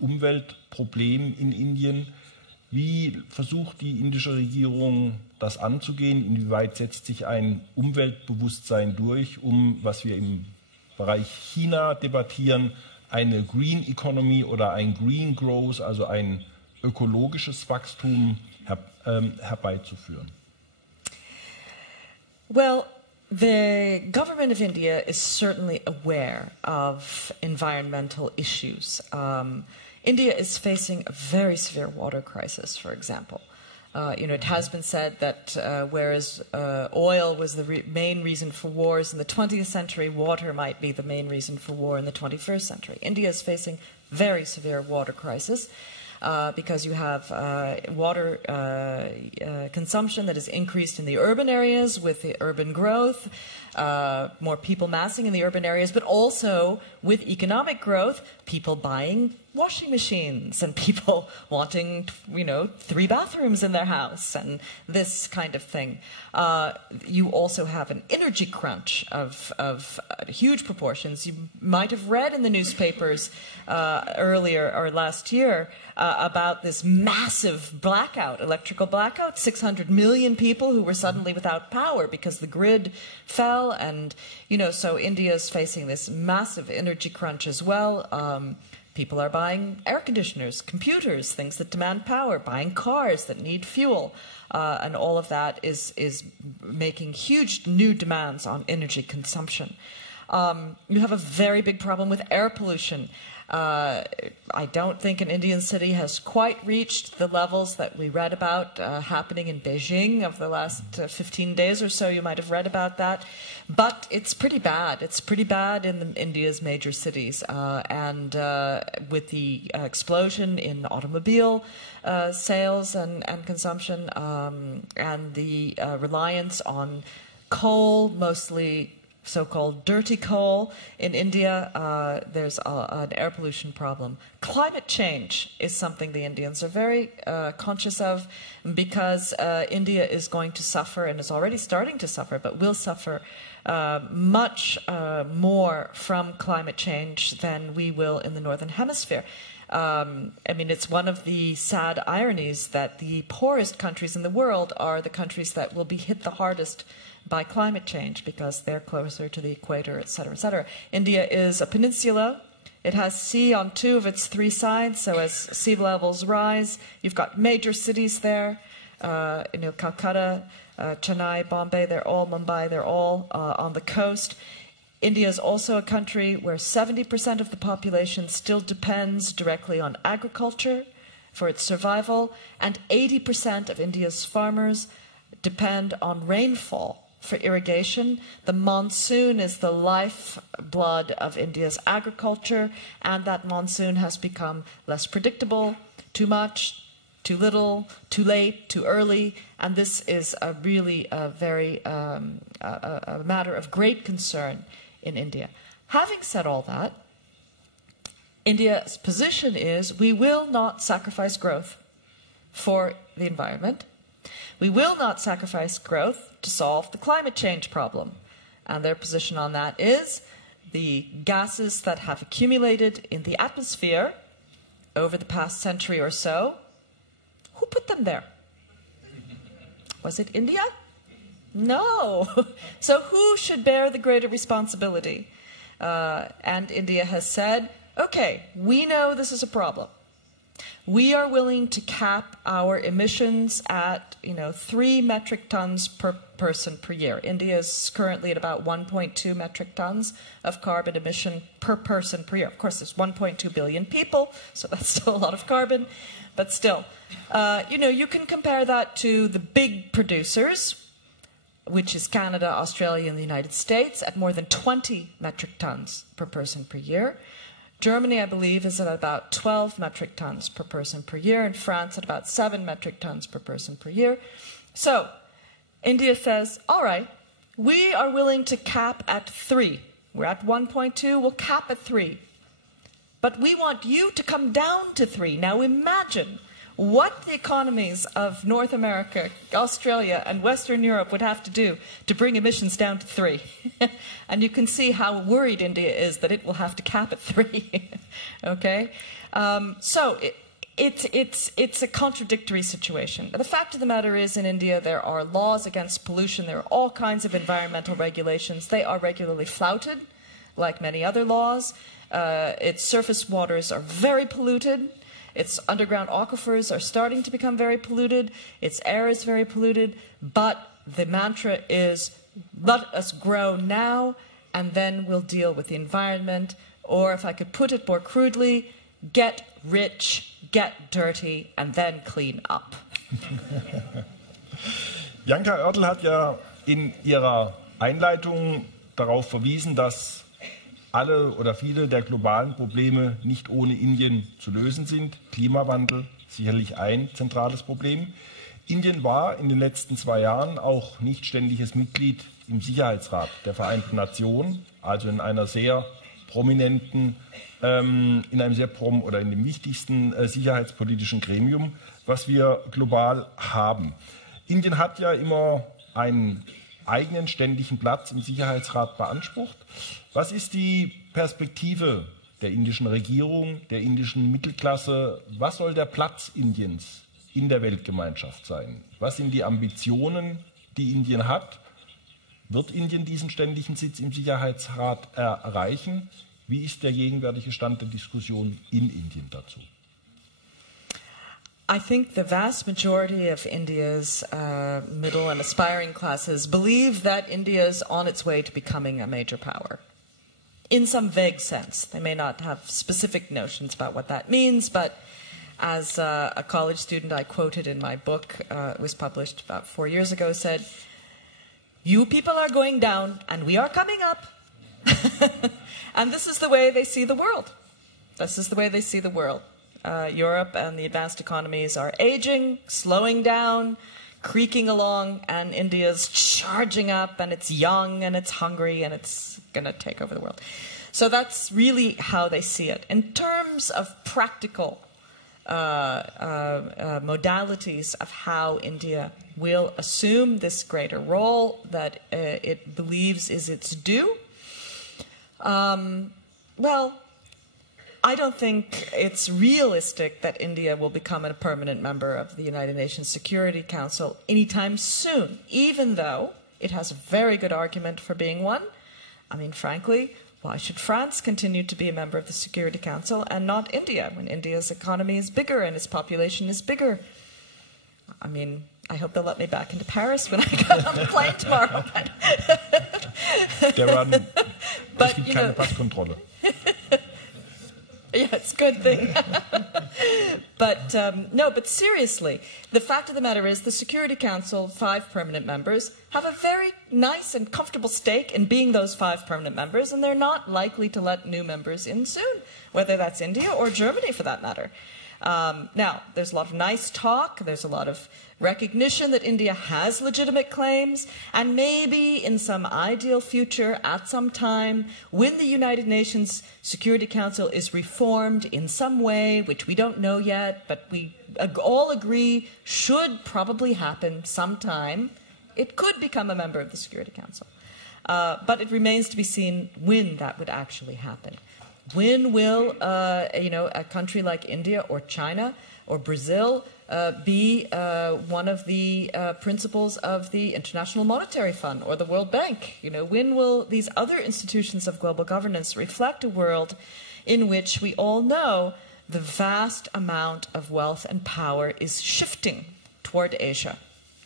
Umweltproblemen in Indien. Wie versucht die indische Regierung das anzugehen? Inwieweit setzt sich ein Umweltbewusstsein durch, was wir im Bereich China debattieren, eine Green Economy oder ein Green Growth, also ein ökologisches Wachstum herbeizuführen? Well, the government of India is certainly aware of environmental issues. India is facing a very severe water crisis, for example. It has been said that whereas oil was the main reason for wars in the 20th century, water might be the main reason for war in the 21st century. India is facing very severe water crisis because you have water consumption that is increased in the urban areas with the urban growth, more people massing in the urban areas, but also with economic growth, people buying washing machines and people wanting, 3 bathrooms in their house and this kind of thing. You also have an energy crunch of huge proportions. You might have read in the newspapers earlier or last year about this massive blackout, electrical blackout, 600 million people who were suddenly without power because the grid fell. And, so India is facing this massive energy crunch as well. People are buying air conditioners, computers, things that demand power, buying cars that need fuel. And all of that is making huge new demands on energy consumption. You have a very big problem with air pollution. I don't think an Indian city has quite reached the levels that we read about happening in Beijing of the last 15 days or so. You might have read about that. But it's pretty bad. It's pretty bad in India's major cities. And with the explosion in automobile sales and consumption and the reliance on coal, mostly so-called dirty coal in India, there's an air pollution problem. Climate change is something the Indians are very conscious of because India is going to suffer and is already starting to suffer, but will suffer much more from climate change than we will in the Northern Hemisphere. It's one of the sad ironies that the poorest countries in the world are the countries that will be hit the hardest by climate change because they're closer to the equator, et cetera, et cetera. India is a peninsula. It has sea on 2 of its 3 sides, so as sea levels rise, you've got major cities there, Calcutta, Chennai, Bombay, Mumbai, they're all on the coast. India is also a country where 70% of the population still depends directly on agriculture for its survival, and 80% of India's farmers depend on rainfall for irrigation. The monsoon is the lifeblood of India's agriculture, and that monsoon has become less predictable, too much, too little, too late, too early, and this is a matter of great concern in India. Having said all that, India's position is we will not sacrifice growth for the environment. We will not sacrifice growth to solve the climate change problem. And their position on that is the gases that have accumulated in the atmosphere over the past century or so, who put them there? Was it India? No. So who should bear the greater responsibility? And India has said, okay, we know this is a problem. We are willing to cap our emissions at 3 metric tons per person per year. India is currently at about 1.2 metric tons of carbon emission per person per year. Of course, there's 1.2 billion people, so that's still a lot of carbon. But still, you can compare that to the big producers, which is Canada, Australia, and the United States, at more than 20 metric tons per person per year. Germany, I believe, is at about 12 metric tons per person per year, and France at about 7 metric tons per person per year. So India says, all right, we are willing to cap at 3. We're at 1.2, we'll cap at 3. But we want you to come down to 3. Now imagine what the economies of North America, Australia, and Western Europe would have to do to bring emissions down to 3. And you can see how worried India is that it will have to cap at 3. Okay? So it's a contradictory situation. The fact of the matter is, in India, there are laws against pollution. There are all kinds of environmental regulations. They are regularly flouted, like many other laws. Its surface waters are very polluted. Its underground aquifers are starting to become very polluted. Its air is very polluted. But the mantra is, let us grow now, and then we'll deal with the environment. Or, if I could put it more crudely, get rich, get dirty, and then clean up. Janka Oertel hat ja in ihrer Einleitung darauf verwiesen, dass alle oder viele der globalen Probleme nicht ohne Indien zu lösen sind. Klimawandel sicherlich ein zentrales Problem. Indien war in den letzten 2 Jahren auch nicht ständiges Mitglied im Sicherheitsrat der Vereinten Nationen, also in einer sehr prominenten, in einem oder in dem wichtigsten sicherheitspolitischen Gremium, was wir global haben. Indien hat ja immer einen eigenen ständigen Platz im Sicherheitsrat beansprucht. Was ist die Perspektive der indischen Regierung, der indischen Mittelklasse? Was soll der Platz Indiens in der Weltgemeinschaft sein? Was sind die Ambitionen, die Indien hat? Wird Indien diesen ständigen Sitz im Sicherheitsrat erreichen? Wie ist der gegenwärtige Stand der Diskussion in Indien dazu? I think the vast majority of India's middle and aspiring classes believe that India is on its way to becoming a major power. In some vague sense. They may not have specific notions about what that means, but as a college student I quoted in my book, it was published about 4 years ago, said, "You people are going down and we are coming up." And this is the way they see the world. This is the way they see the world. Europe and the advanced economies are aging, slowing down, creaking along, and India's charging up, and it's young, and it's hungry, and it's going to take over the world. So that's really how they see it. In terms of practical modalities of how India will assume this greater role that it believes is its due, well, I don't think it's realistic that India will become a permanent member of the United Nations Security Council anytime soon, even though it has a very good argument for being one. I mean, frankly, why should France continue to be a member of the Security Council and not India, when India's economy is bigger and its population is bigger? I mean, I hope they'll let me back into Paris when I get on the plane tomorrow. Es gibt keine Passkontrolle. Yeah, it's a good thing. But no, but seriously, the fact of the matter is the Security Council, 5 permanent members, have a very nice and comfortable stake in being those 5 permanent members, and they're not likely to let new members in soon, whether that's India or Germany for that matter. Now, there's a lot of nice talk, there's a lot of recognition that India has legitimate claims, and maybe in some ideal future, at some time, when the United Nations Security Council is reformed in some way, which we don't know yet, but we all agree should probably happen sometime, it could become a member of the Security Council. But it remains to be seen when that would actually happen. When will a country like India or China or Brazil be one of the principles of the International Monetary Fund or the World Bank? When will these other institutions of global governance reflect a world in which we all know the vast amount of wealth and power is shifting toward Asia?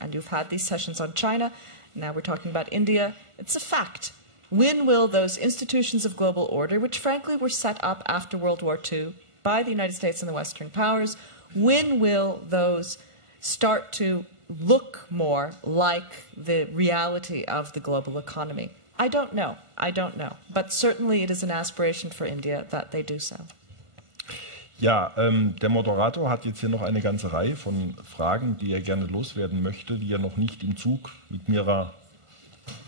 And you've had these sessions on China. Now we're talking about India. It's a fact. When will those institutions of global order, which frankly were set up after World War II by the United States and the Western powers, when will those start to look more like the reality of the global economy? I don't know. I don't know. But certainly it is an aspiration for India that they do so. Ja, der Moderator hat jetzt hier noch eine ganze Reihe von Fragen, die er gerne loswerden möchte, die er noch nicht im Zug mit Mira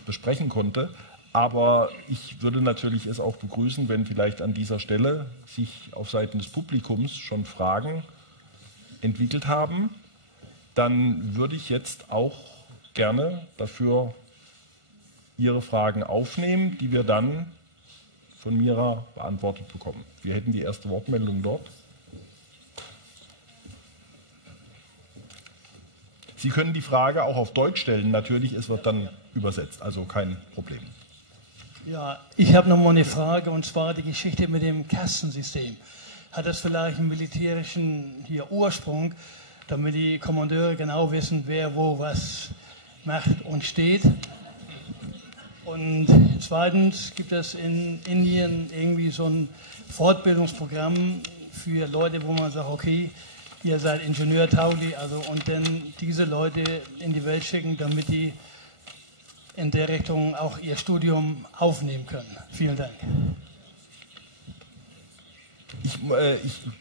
besprechen konnte. Aber ich würde natürlich es auch begrüßen, wenn vielleicht an dieser Stelle sich auf Seiten des Publikums schon Fragen entwickelt haben. Dann würde ich jetzt auch gerne dafür Ihre Fragen aufnehmen, die wir dann von Mira beantwortet bekommen. Wir hätten die erste Wortmeldung dort. Sie können die Frage auch auf Deutsch stellen, natürlich, es wird dann übersetzt, also kein Problem. Ja, ich habe noch mal eine Frage, und zwar die Geschichte mit dem Kastensystem. Hat das vielleicht einen militärischen Ursprung, damit die Kommandeure genau wissen, wer wo was macht und steht? Und zweitens, gibt es in Indien irgendwie so ein Fortbildungsprogramm für Leute, wo man sagt, okay, ihr seid ingenieurtauglich, also, und dann diese Leute in die Welt schicken, damit die in der Richtung auch ihr Studium aufnehmen können. Vielen Dank.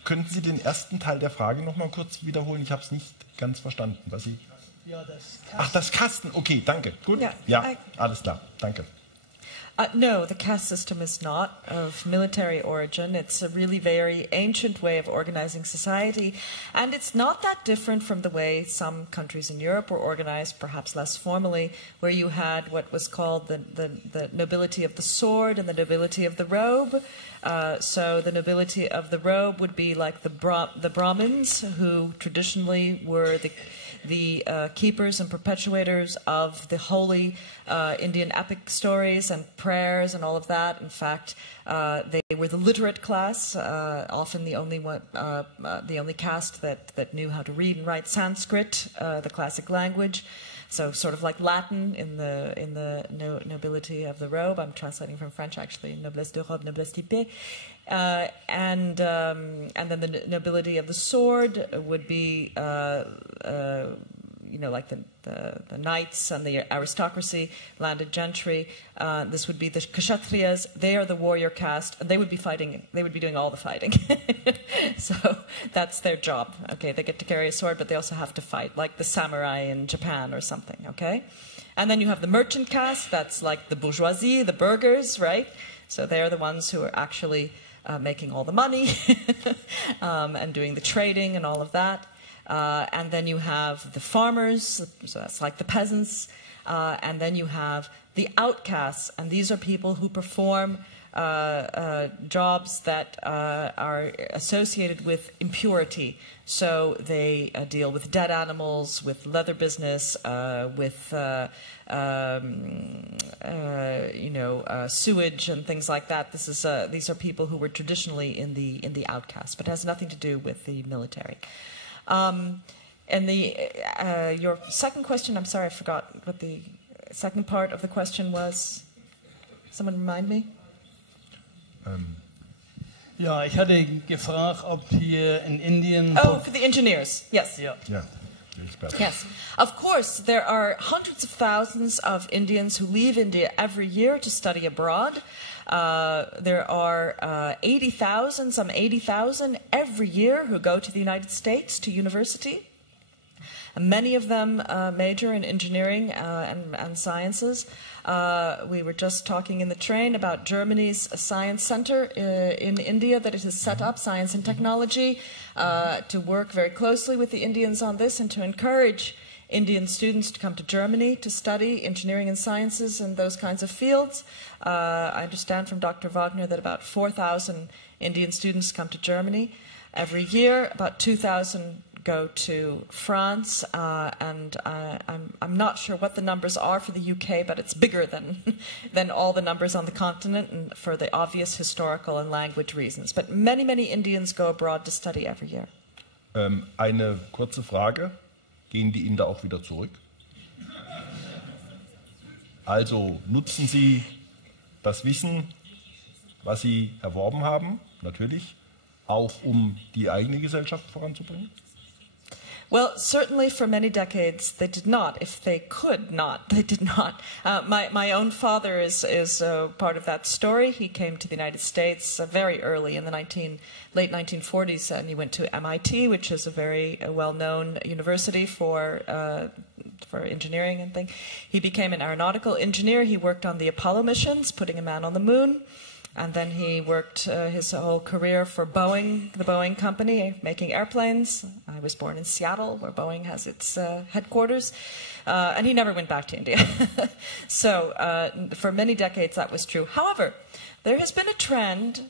Könnten Sie den ersten Teil der Frage noch mal kurz wiederholen? Ich habe es nicht ganz verstanden. Was Sie Ja, das Kasten. Ach, das Kasten. Okay, danke. Gut. Ja, alles klar. Danke. No, the caste system is not of military origin. It's a really very ancient way of organizing society, and it's not that different from the way some countries in Europe were organized, perhaps less formally, where you had what was called the nobility of the sword and the nobility of the robe. So the nobility of the robe would be like the Brahmins, who traditionally were the keepers and perpetuators of the holy Indian epic stories and prayers and all of that. In fact, they were the literate class, often the only caste that knew how to read and write Sanskrit, the classic language. So sort of like Latin in the nobility of the robe. I'm translating from French, actually, noblesse de robe, noblesse typée. And then the nobility of the sword would be, like the knights and the aristocracy, landed gentry. This would be the kshatriyas. They are the warrior caste. They would be fighting. They would be doing all the fighting. So that's their job. Okay, they get to carry a sword, but they also have to fight, like the samurai in Japan or something. Okay, and then you have the merchant caste. That's like the bourgeoisie, the burghers, right? So they're the ones who are actually making all the money and doing the trading and all of that. And then you have the farmers, so that's like the peasants, and then you have the outcasts, and these are people who perform jobs that are associated with impurity. So they deal with dead animals, with leather business, with sewage and things like that. These are people who were traditionally in the outcasts, but it has nothing to do with the military. And your second question, I'm sorry, I forgot what the second part of the question was. Someone remind me? Ja, ich hatte gefragt, ob hier in Indien... Oh, for the engineers, yes. Yeah. Yeah. Yes, of course, there are hundreds of thousands of Indians who leave India every year to study abroad. There are 80,000, some 80,000 every year who go to the United States to university. Many of them major in engineering and sciences. We were just talking in the train about Germany's science center in India that it has set up, science and technology, to work very closely with the Indians on this and to encourage Indian students to come to Germany to study engineering and sciences and those kinds of fields. I understand from Dr. Wagner that about 4,000 Indian students come to Germany every year. About 2,000 go to France, and I'm not sure what the numbers are for the UK, but it's bigger than all the numbers on the continent, and for the obvious historical and language reasons. But many, many Indians go abroad to study every year. Eine kurze Frage. Gehen die Inder auch wieder zurück? Also nutzen Sie das Wissen, was Sie erworben haben, natürlich, auch um die eigene Gesellschaft voranzubringen? Well, certainly for many decades they did not. If they could not, they did not. My own father is part of that story. He came to the United States very early in the late 1940s, and he went to MIT, which is a very well-known university for engineering and things. He became an aeronautical engineer. He worked on the Apollo missions, putting a man on the moon. And then he worked his whole career for Boeing, the Boeing company, making airplanes. I was born in Seattle, where Boeing has its headquarters. And he never went back to India. So for many decades that was true. However, there has been a trend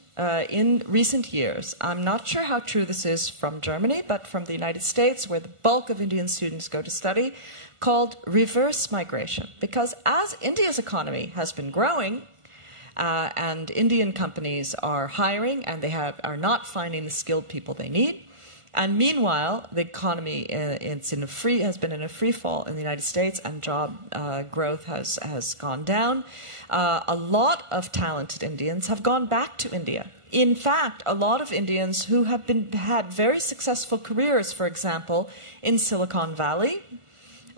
in recent years, I'm not sure how true this is from Germany, but from the United States, where the bulk of Indian students go to study, called reverse migration. Because as India's economy has been growing, and Indian companies are hiring, and they are not finding the skilled people they need. And meanwhile, the economy has been in a free fall in the United States, and job growth has gone down. A lot of talented Indians have gone back to India. In fact, a lot of Indians who have had very successful careers, for example, in Silicon Valley,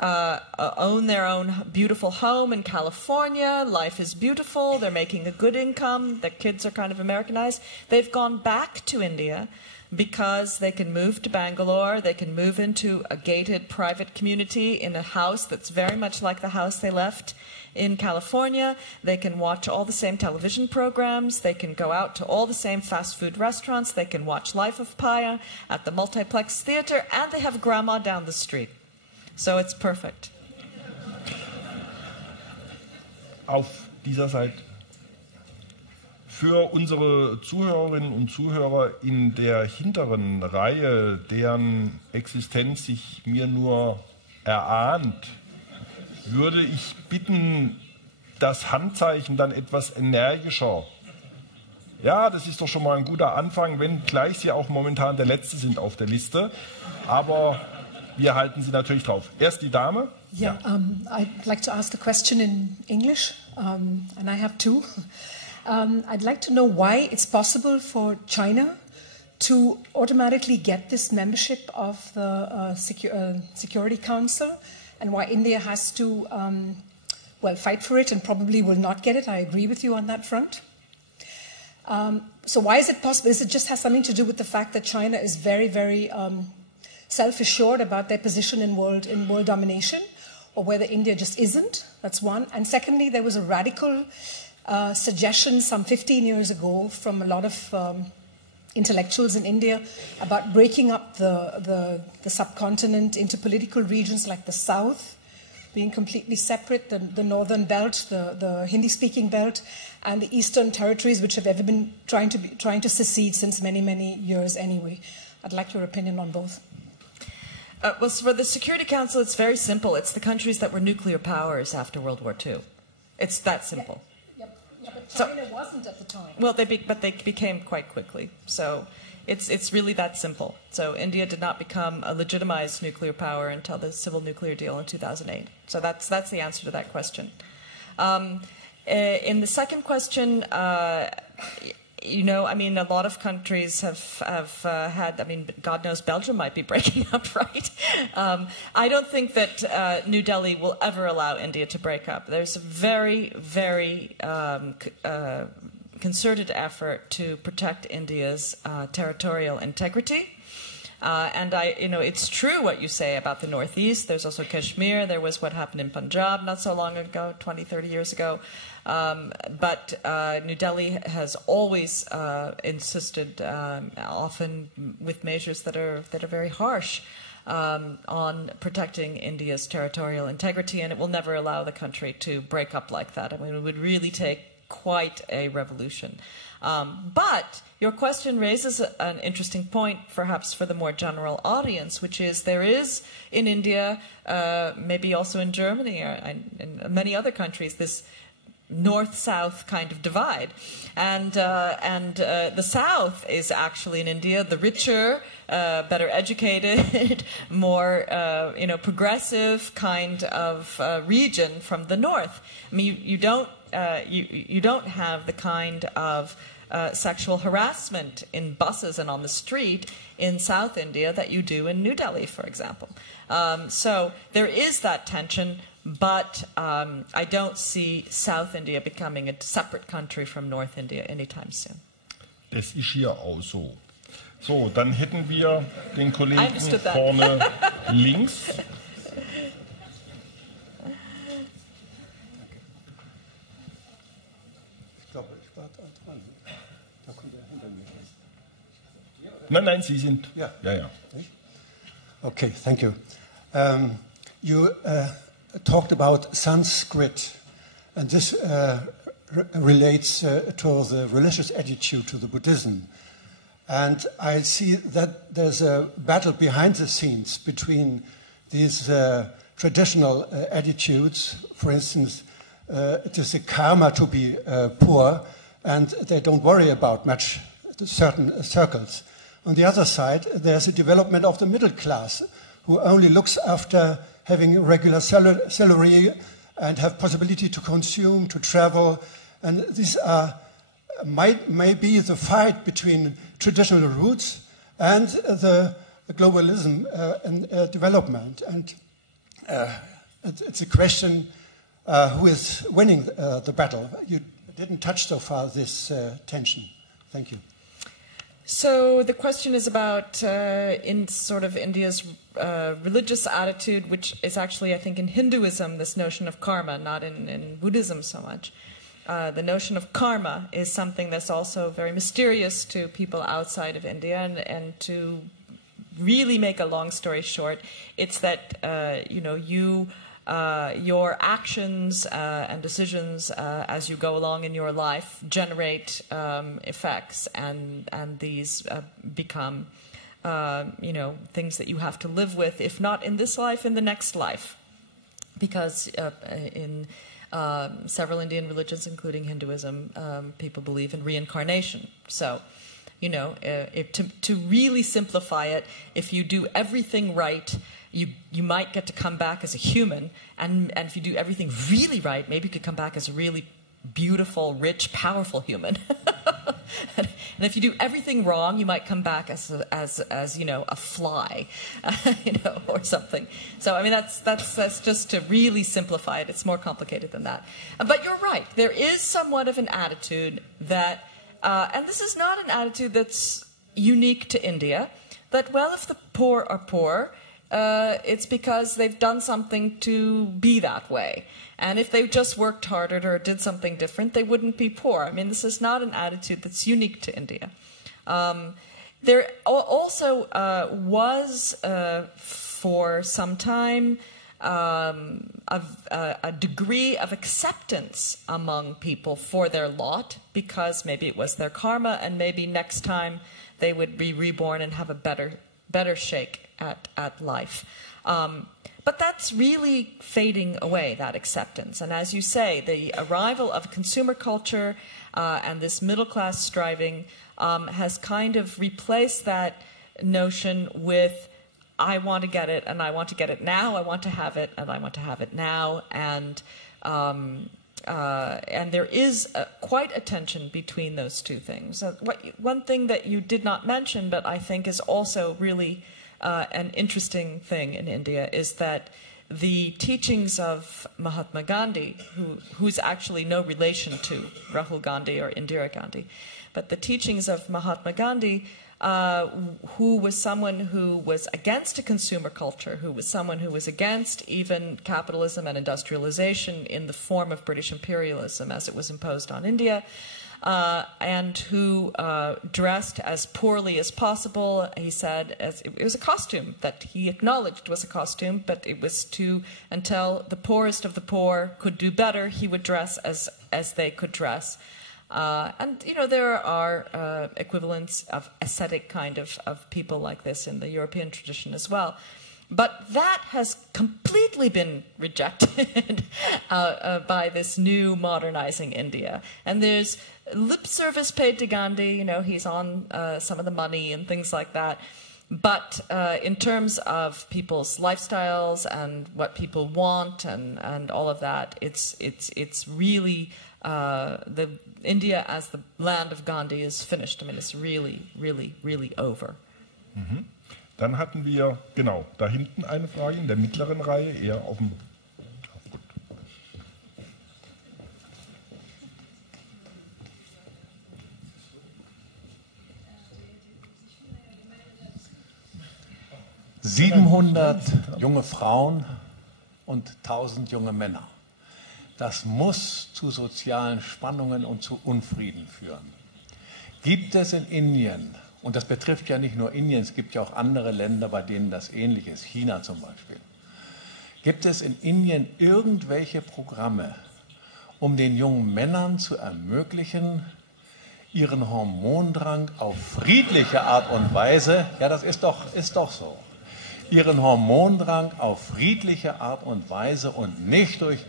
own their own beautiful home in California. Life is beautiful. They're making a good income. Their kids are kind of Americanized. They've gone back to India because they can move to Bangalore. They can move into a gated private community in a house that's very much like the house they left in California. They can watch all the same television programs. They can go out to all the same fast food restaurants. They can watch Life of Pi at the multiplex theater, and they have grandma down the street. So it's perfect. Auf dieser Seite. Für unsere Zuhörerinnen und Zuhörer in der hinteren Reihe, deren Existenz sich mir nur erahnt, würde ich bitten, das Handzeichen dann etwas energischer. Ja, das ist doch schon mal ein guter Anfang, wenn gleich Sie auch momentan der Letzte sind auf der Liste. Aber wir halten Sie natürlich drauf. Erst die Dame. Yeah, I'd like to ask the question in English, and I have two. I'd like to know why it's possible for China to automatically get this membership of the Security Council, and why India has to, well, fight for it and probably will not get it. I agree with you on that front. So why is it possible? Is it just has something to do with the fact that China is very, very self-assured about their position in world domination, or whether India just isn't? That's one. And secondly, there was a radical suggestion some 15 years ago from a lot of intellectuals in India about breaking up the subcontinent into political regions like the South, being completely separate, the northern belt, the Hindi-speaking belt, and the eastern territories, which have ever been trying to secede since many, many years anyway. I'd like your opinion on both. Well, so for the Security Council, it's very simple. It's the countries that were nuclear powers after World War II. It's that simple. Yeah, but China wasn't at the time. Well, but they became quite quickly. So it's really that simple. So India did not become a legitimized nuclear power until the civil nuclear deal in 2008. So that's the answer to that question. In the second question, you know, I mean, a lot of countries have had, I mean, God knows Belgium might be breaking up, right? I don't think that New Delhi will ever allow India to break up. There's a very, very concerted effort to protect India's territorial integrity. And you know, it's true what you say about the Northeast. There's also Kashmir. There was what happened in Punjab not so long ago, 20, 30 years ago. But New Delhi has always insisted, often with measures that are very harsh, on protecting India's territorial integrity, and it will never allow the country to break up like that. I mean, it would really take quite a revolution. But your question raises an interesting point, perhaps for the more general audience, which is there is in India, maybe also in Germany or in many other countries, this north-south kind of divide, and the South is actually in India the richer, better educated, more progressive kind of region from the North. I mean, you don't have the kind of sexual harassment in buses and on the street in South India that you do in New Delhi, for example. So there is that tension. But I don't see South India becoming a separate country from North India anytime soon. Das ist hier auch so. So, dann hätten wir den Kollegen vorne links. Ich glaube, ich war dran. Da kommt er hinter mir. Nein, Sie sind. Ja. Ja. Okay, thank you. You talked about Sanskrit, and this relates to the religious attitude to the Buddhism. And I see that there's a battle behind the scenes between these traditional attitudes. For instance, it is a karma to be poor, and they don't worry about much certain circles. On the other side, there's a development of the middle class, who only looks after having a regular salary and have possibility to consume, to travel. And these may be the fight between traditional roots and the globalism and development. And it's a question who is winning the battle. You didn't touch so far this tension. Thank you. So the question is about in sort of India's religious attitude, which is actually, I think, in Hinduism, this notion of karma, not in Buddhism so much. The notion of karma is something that's also very mysterious to people outside of India, and to really make a long story short, it's that your actions and decisions as you go along in your life generate effects, and these become things that you have to live with, if not in this life, in the next life, because in several Indian religions, including Hinduism, people believe in reincarnation. So, to really simplify it, if you do everything right, you might get to come back as a human, and if you do everything really right, maybe you could come back as a really beautiful, rich, powerful human. And if you do everything wrong, you might come back as a fly, or something. So I mean, that's just to really simplify it. It's more complicated than that. But you're right. There is somewhat of an attitude that, and this is not an attitude that's unique to India, that, well, if the poor are poor, it's because they've done something to be that way. And if they just worked harder or did something different, they wouldn't be poor. I mean, this is not an attitude that's unique to India. There also was, for some time, a degree of acceptance among people for their lot, because maybe it was their karma, and maybe next time they would be reborn and have a better shake at life. But that's really fading away, that acceptance. And as you say, the arrival of consumer culture and this middle-class striving has kind of replaced that notion with, I want to get it, and I want to get it now, I want to have it, and I want to have it now. And there is quite a tension between those two things. One thing that you did not mention, but I think is also really an interesting thing in India, is that the teachings of Mahatma Gandhi, who's actually no relation to Rahul Gandhi or Indira Gandhi, but the teachings of Mahatma Gandhi, who was someone who was against a consumer culture, who was someone who was against even capitalism and industrialization in the form of British imperialism as it was imposed on India, and who dressed as poorly as possible. He said it was a costume that he acknowledged was a costume, but it was until the poorest of the poor could do better, he would dress as they could dress. And there are equivalents of ascetic kind of people like this in the European tradition as well. But that has completely been rejected by this new modernizing India. And there's lip service paid to Gandhi. He's on some of the money and things like that. But in terms of people's lifestyles and what people want and all of that, it's really India as the land of Gandhi is finished. I mean, it's really, really, really over. Mhm. Dann hatten wir, genau, da hinten eine Frage in der mittleren Reihe, eher auf dem... ...700 junge Frauen und 1000 junge Männer. Das muss zu sozialen Spannungen und zu Unfrieden führen. Gibt es in Indien, und das betrifft ja nicht nur Indien, es gibt ja auch andere Länder, bei denen das ähnlich ist, China zum Beispiel. Gibt es in Indien irgendwelche Programme, um den jungen Männern zu ermöglichen, ihren Hormondrang auf friedliche Art und Weise, ja, das ist doch so, ihren Hormondrang auf friedliche Art und Weise und nicht durch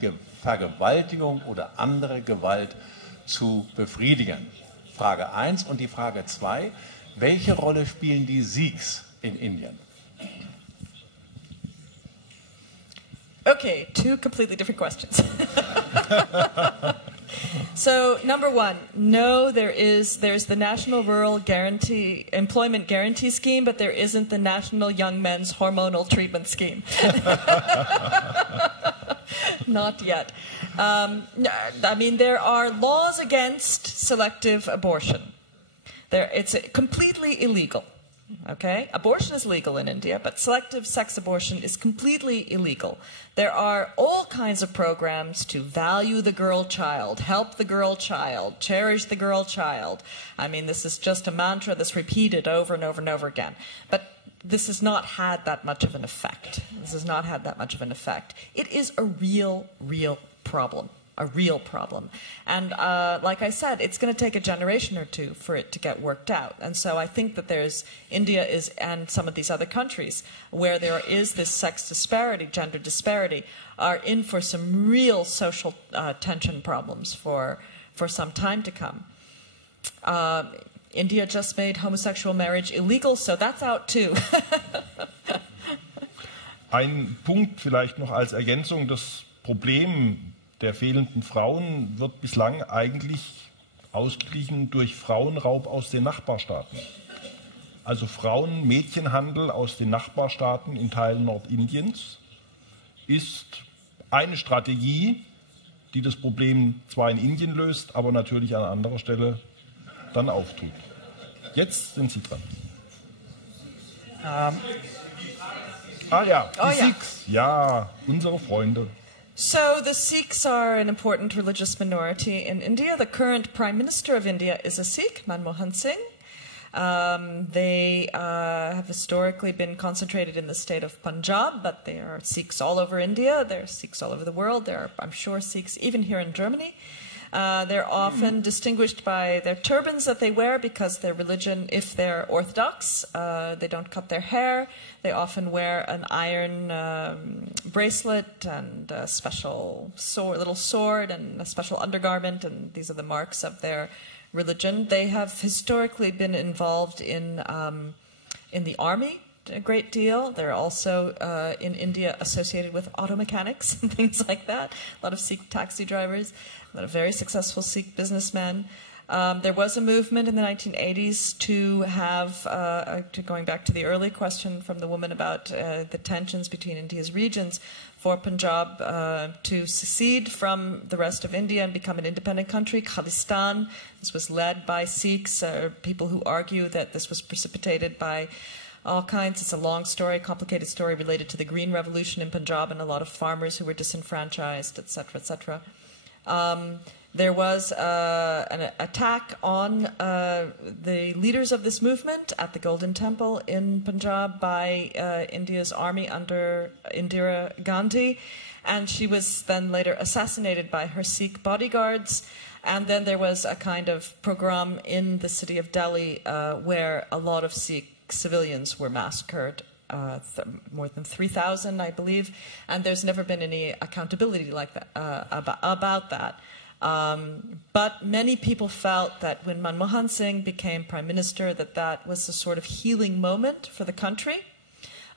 Vergewaltigung oder andere Gewalt zu befriedigen? Frage 1. Und die Frage 2, welche Rolle spielen die Sikhs in Indien? Okay, two completely different questions. So, number one, no, there's the National Rural Employment Guarantee Scheme, but there isn't the National Young Men's Hormonal Treatment Scheme. Not yet. I mean, there are laws against selective abortion. It's completely illegal. Okay? Abortion is legal in India, but selective sex abortion is completely illegal. There are all kinds of programs to value the girl child, help the girl child, cherish the girl child. I mean, this is just a mantra that's repeated over and over and over again. But this has not had that much of an effect. This has not had that much of an effect. It is a real problem. A real problem. And like I said, it's going to take a generation or two for it to get worked out. And so I think that India and some of these other countries where there is this sex disparity, gender disparity, are in for some real social tension problems for some time to come. India just made homosexual marriage illegal, so that's out too. Ein Punkt vielleicht noch als Ergänzung, das Problem der fehlenden Frauen wird bislang eigentlich ausgeglichen durch Frauenraub aus den Nachbarstaaten. Also Frauen-Mädchenhandel aus den Nachbarstaaten in Teilen Nordindiens ist eine Strategie, die das Problem zwar in Indien löst, aber natürlich an anderer Stelle dann auftut. Jetzt sind Sie dran. Die Sikhs. Ja, unsere Freunde. So the Sikhs are an important religious minority in India. The current Prime Minister of India is a Sikh, Manmohan Singh. They have historically been concentrated in the state of Punjab, but there are Sikhs all over India. There are Sikhs all over the world. There are, I'm sure, Sikhs even here in Germany. They're often distinguished by their turbans that they wear because their religion, if they're Orthodox, they don't cut their hair. They often wear an iron bracelet and a special little sword and a special undergarment, and these are the marks of their religion. They have historically been involved in the army a great deal. They're also in India associated with auto mechanics and things like that. A lot of Sikh taxi drivers, a lot of very successful Sikh businessmen. There was a movement in the 1980s to have, going back to the early question from the woman about the tensions between India's regions, for Punjab to secede from the rest of India and become an independent country, Khalistan. This was led by Sikhs, people who argue that this was precipitated by all kinds. It's a long story, complicated story related to the Green Revolution in Punjab and a lot of farmers who were disenfranchised, etc., etc. There was an attack on the leaders of this movement at the Golden Temple in Punjab by India's army under Indira Gandhi, and she was then later assassinated by her Sikh bodyguards. And then there was a kind of pogrom in the city of Delhi where a lot of Sikh civilians were massacred. More than 3,000, I believe, and there's never been any accountability like that about that. But many people felt that when Manmohan Singh became Prime Minister, that was a sort of healing moment for the country,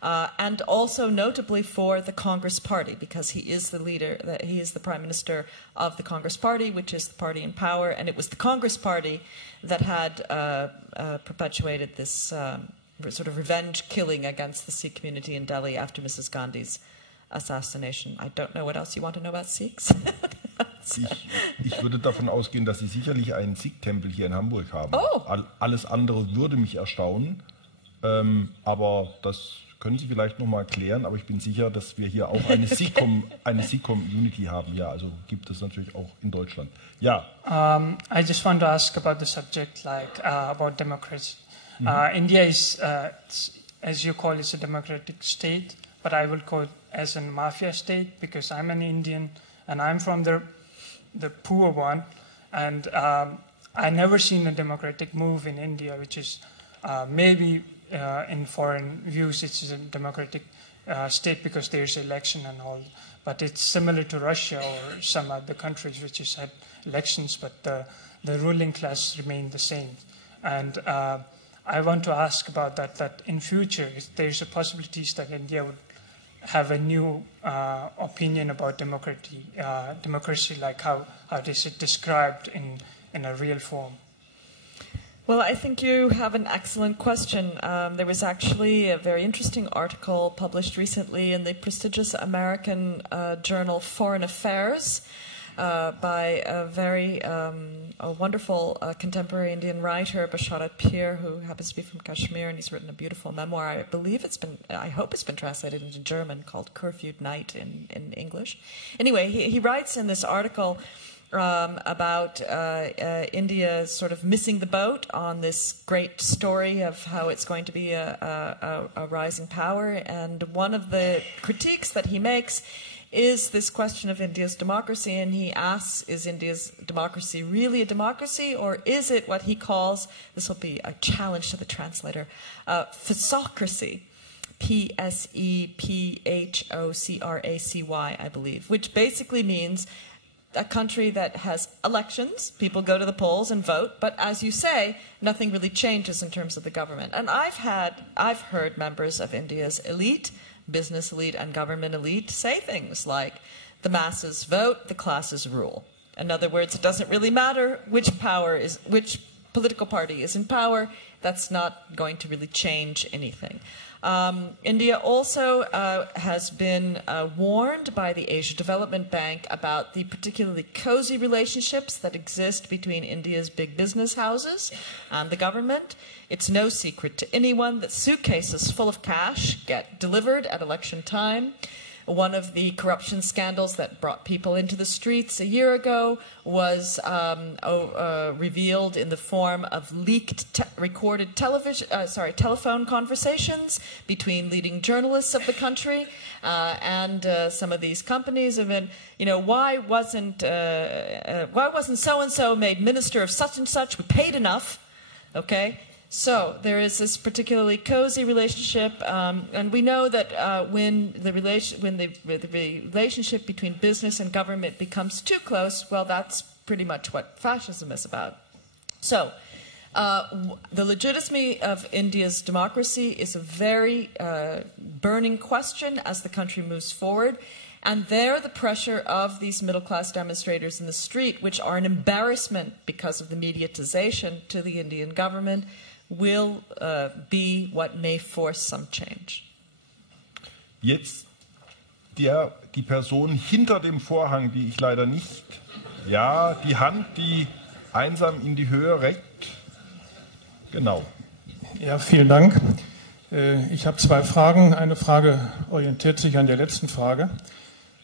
and also notably for the Congress Party, because he is the leader, he is the Prime Minister of the Congress Party, which is the party in power, and it was the Congress Party that had perpetuated this sort of revenge killing against the Sikh community in Delhi after Mrs. Gandhi's assassination. I don't know what else you want to know about Sikhs. Ich würde davon ausgehen, dass Sie sicherlich einen Sikh-Tempel hier in Hamburg haben. Oh. Alles andere würde mich erstaunen, aber das können Sie vielleicht noch mal erklären. Aber ich bin sicher, dass wir hier auch eine Sikh-Community haben. Ja, also gibt es natürlich auch in Deutschland. Ja. I just want to ask about the subject, like about democracy. India is, as you call it, a democratic state, but I will call it as a mafia state because I'm an Indian and I'm from the poor one, and I never seen a democratic move in India, which is maybe in foreign views it's a democratic state because there's election and all, but it's similar to Russia or some other countries which has had elections, but the ruling class remain the same. And I want to ask about that in future, if there's a possibilities that India would have a new opinion about democracy, like how is it described in a real form? Well, I think you have an excellent question. There was actually a very interesting article published recently in the prestigious American journal Foreign Affairs by a very wonderful contemporary Indian writer, Basharat Peer, who happens to be from Kashmir, and he's written a beautiful memoir. I hope it's been translated into German, called Curfewed Night in English. Anyway, he writes in this article about India sort of missing the boat on this great story of how it's going to be a rising power. And one of the critiques that he makes is this question of India's democracy. And he asks, is India's democracy really a democracy, or is it what he calls, this will be a challenge to the translator, physocracy? P-S-E-P-H-O-C-R-A-C-Y, I believe, which basically means a country that has elections, people go to the polls and vote, but as you say, nothing really changes in terms of the government. And I've heard members of India's elite, business elite and government elite, say things like, the masses vote, the classes rule. In other words, it doesn't really matter which political party is in power, that's not going to really change anything. India also has been warned by the Asia Development Bank about the particularly cozy relationships that exist between India's big business houses and the government. It's no secret to anyone that suitcases full of cash get delivered at election time. One of the corruption scandals that brought people into the streets a year ago was revealed in the form of leaked recorded telephone conversations between leading journalists of the country and some of these companies. And then, why wasn't so and so made minister of such and such? We paid enough, okay? So there is this particularly cozy relationship, and we know that when the relationship between business and government becomes too close, well, that's pretty much what fascism is about. So the legitimacy of India's democracy is a very burning question as the country moves forward. And there, the pressure of these middle-class demonstrators in the street, which are an embarrassment because of the mediatization to the Indian government, will be what may force some change. Jetzt die Person hinter dem Vorhang, die ich leider nicht, ja, die Hand, die einsam in die Höhe reckt. Genau. Ja, vielen Dank. Ich habe zwei Fragen. Eine Frage orientiert sich an der letzten Frage.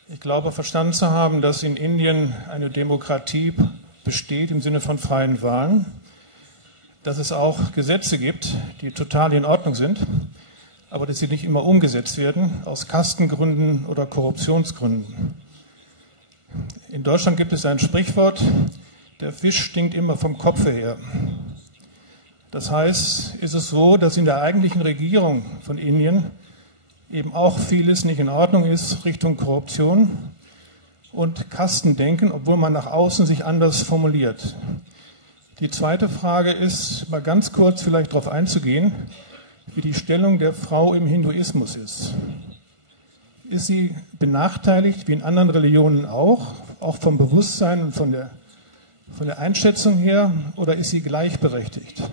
Ich glaube, verstanden zu haben, dass in Indien eine Demokratie besteht im Sinne von freien Wahlen, dass es auch Gesetze gibt, die total in Ordnung sind, aber dass sie nicht immer umgesetzt werden, aus Kastengründen oder Korruptionsgründen. In Deutschland gibt es ein Sprichwort, der Fisch stinkt immer vom Kopfe her. Das heißt, ist es so, dass in der eigentlichen Regierung von Indien eben auch vieles nicht in Ordnung ist Richtung Korruption und Kastendenken, obwohl man nach außen sich anders formuliert. Die zweite Frage ist, mal ganz kurz vielleicht darauf einzugehen, wie die Stellung der Frau im Hinduismus ist. Ist sie benachteiligt, wie in anderen Religionen auch vom Bewusstsein und von der Einschätzung her, oder ist sie gleichberechtigt?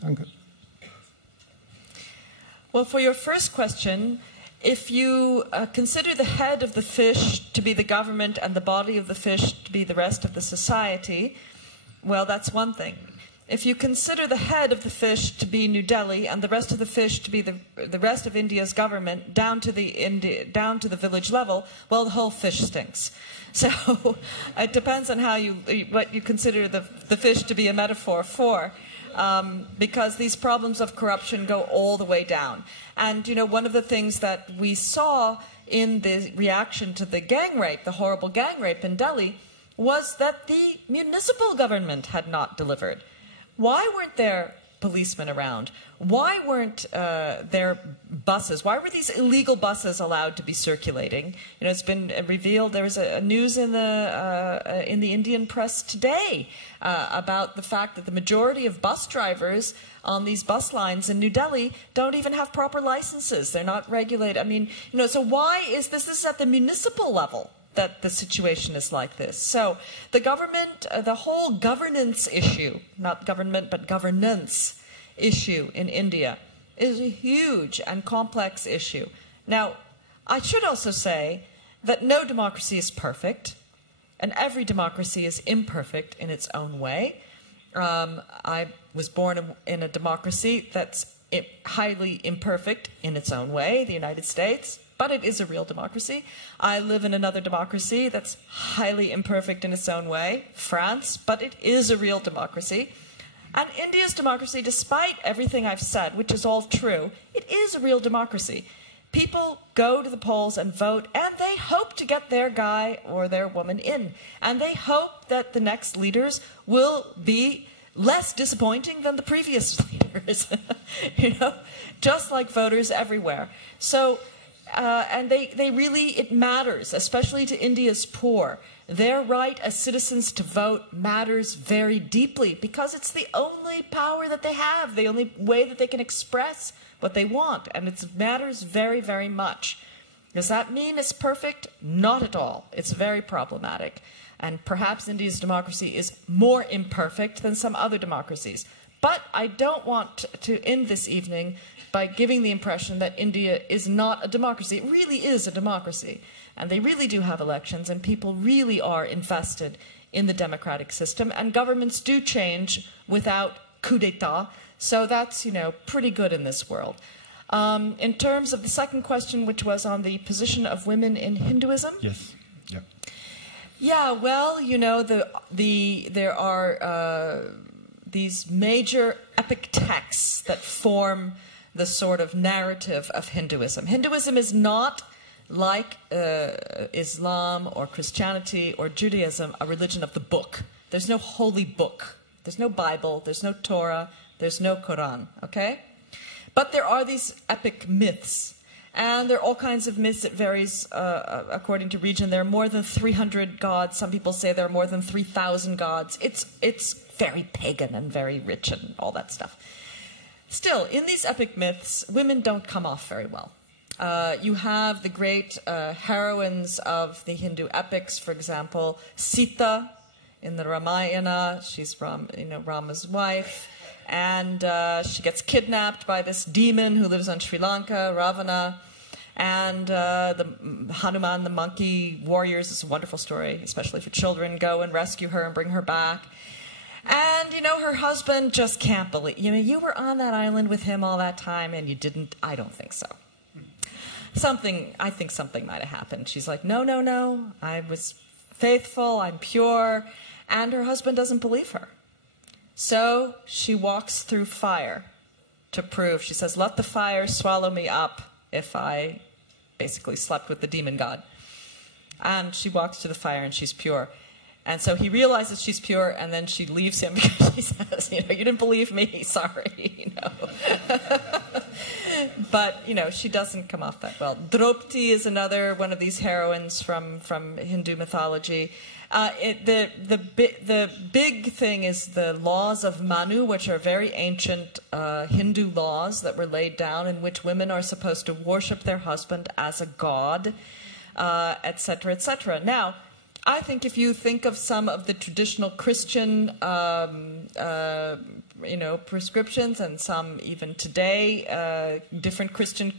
Danke. Well, for your first question, if you consider the head of the fish to be the government and the body of the fish to be the rest of the society, well, that's one thing. If you consider the head of the fish to be New Delhi and the rest of the fish to be the rest of India's government down to the village level, well, the whole fish stinks. So it depends on what you consider the fish to be a metaphor for, because these problems of corruption go all the way down. And one of the things that we saw in the reaction to the gang rape, the horrible gang rape in Delhi, was that the municipal government had not delivered. Why weren't there policemen around? Why weren't there buses? Why were these illegal buses allowed to be circulating? You know, it's been revealed. There was a news in the Indian press today about the fact that the majority of bus drivers on these bus lines in New Delhi don't even have proper licenses. They're not regulated. I mean, you know, so why is this? This is at the municipal level that the situation is like this. So the government, the whole governance issue, not government, but governance issue in India is a huge and complex issue. Now, I should also say that no democracy is perfect, and every democracy is imperfect in its own way. I was born in a democracy that's highly imperfect in its own way, the United States, but it is a real democracy. I live in another democracy that's highly imperfect in its own way, France, but it is a real democracy. And India's democracy, despite everything I've said, which is all true, it is a real democracy. People go to the polls and vote, and they hope to get their guy or their woman in. And they hope that the next leaders will be less disappointing than the previous leaders, you know, just like voters everywhere. So, and they really, it matters, especially to India's poor. Their right as citizens to vote matters very deeply because it's the only power that they have, the only way that they can express what they want, and it matters very, very much. Does that mean it's perfect? Not at all. It's very problematic. And perhaps India's democracy is more imperfect than some other democracies. But I don't want to end this evening by giving the impression that India is not a democracy. It really is a democracy. And they really do have elections, and people really are invested in the democratic system. And governments do change without coup d'etat. So that's, you know, pretty good in this world. In terms of the second question, which was on the position of women in Hinduism. Yes. Yeah. Yeah. Well, you know, there are these major epic texts that form the sort of narrative of Hinduism. Hinduism is not like Islam or Christianity or Judaism, a religion of the book. There's no holy book. There's no Bible. There's no Torah. There's no Quran, okay? But there are these epic myths. And there are all kinds of myths. It varies according to region. There are more than 300 gods. Some people say there are more than 3,000 gods. It's very pagan and very rich and all that stuff. Still, in these epic myths, women don't come off very well. You have the great heroines of the Hindu epics, for example, Sita in the Ramayana. She's Rama's wife. And she gets kidnapped by this demon who lives on Sri Lanka, Ravana. And the Hanuman, the monkey warriors, it's a wonderful story, especially for children, go and rescue her and bring her back. And, you know, her husband just can't believe, you know, you were on that island with him all that time and you didn't, I don't think so. I think something might have happened. She's like, no, no, no, I was faithful, I'm pure. And her husband doesn't believe her. So she walks through fire to prove. She says, let the fire swallow me up if I basically slept with the demon god. And she walks to the fire and she's pure. And so he realizes she's pure, and then she leaves him because she says, you know, you didn't believe me, sorry, you know. But, you know, she doesn't come off that well. Draupadi is another one of these heroines from Hindu mythology. The big thing is the laws of Manu, which are very ancient Hindu laws that were laid down in which women are supposed to worship their husband as a god, etc., etc. Now, I think if you think of some of the traditional Christian, you know, prescriptions, and some even today, different Christian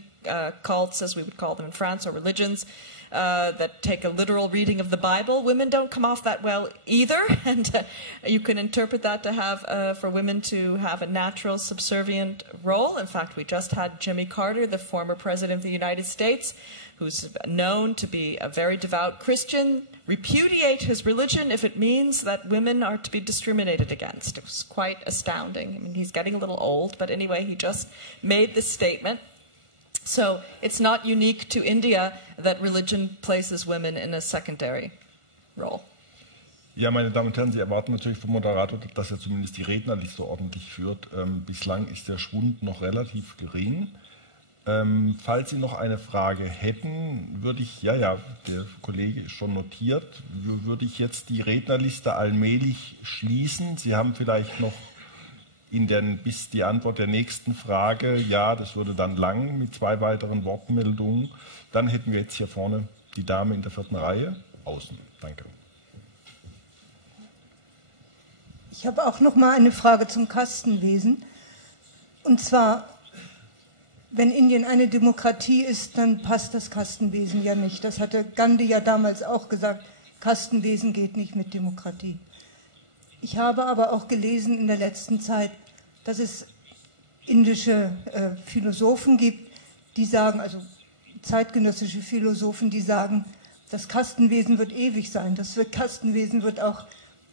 cults, as we would call them in France, or religions, that take a literal reading of the Bible, women don't come off that well either. And you can interpret that to have, for women to have a natural subservient role. In fact, we just had Jimmy Carter, the former president of the United States, who's known to be a very devout Christian, repudiate his religion if it means that women are to be discriminated against. It was quite astounding. I mean, he's getting a little old, but anyway, he just made this statement. So it's not unique to India that religion places women in a secondary role. Ja, meine Damen und Herren, Sie erwarten natürlich vom Moderator, dass er zumindest die Rednerliste ordentlich führt. Bislang ist der Schwund noch relativ gering. Falls Sie noch eine Frage hätten, würde ich, der Kollege ist schon notiert, würde ich jetzt die Rednerliste allmählich schließen. Sie haben vielleicht noch bis die Antwort der nächsten Frage, ja, das würde dann lang mit 2 weiteren Wortmeldungen. Dann hätten wir jetzt hier vorne die Dame in der 4. Reihe, außen. Danke. Ich habe auch noch mal eine Frage zum Kastenwesen. Und zwar, wenn Indien eine Demokratie ist, dann passt das Kastenwesen ja nicht. Das hatte Gandhi ja damals auch gesagt, Kastenwesen geht nicht mit Demokratie. Ich habe aber auch gelesen in der letzten Zeit, dass es indische Philosophen gibt, die sagen, also zeitgenössische Philosophen, die sagen, das Kastenwesen wird ewig sein, das Kastenwesen wird auch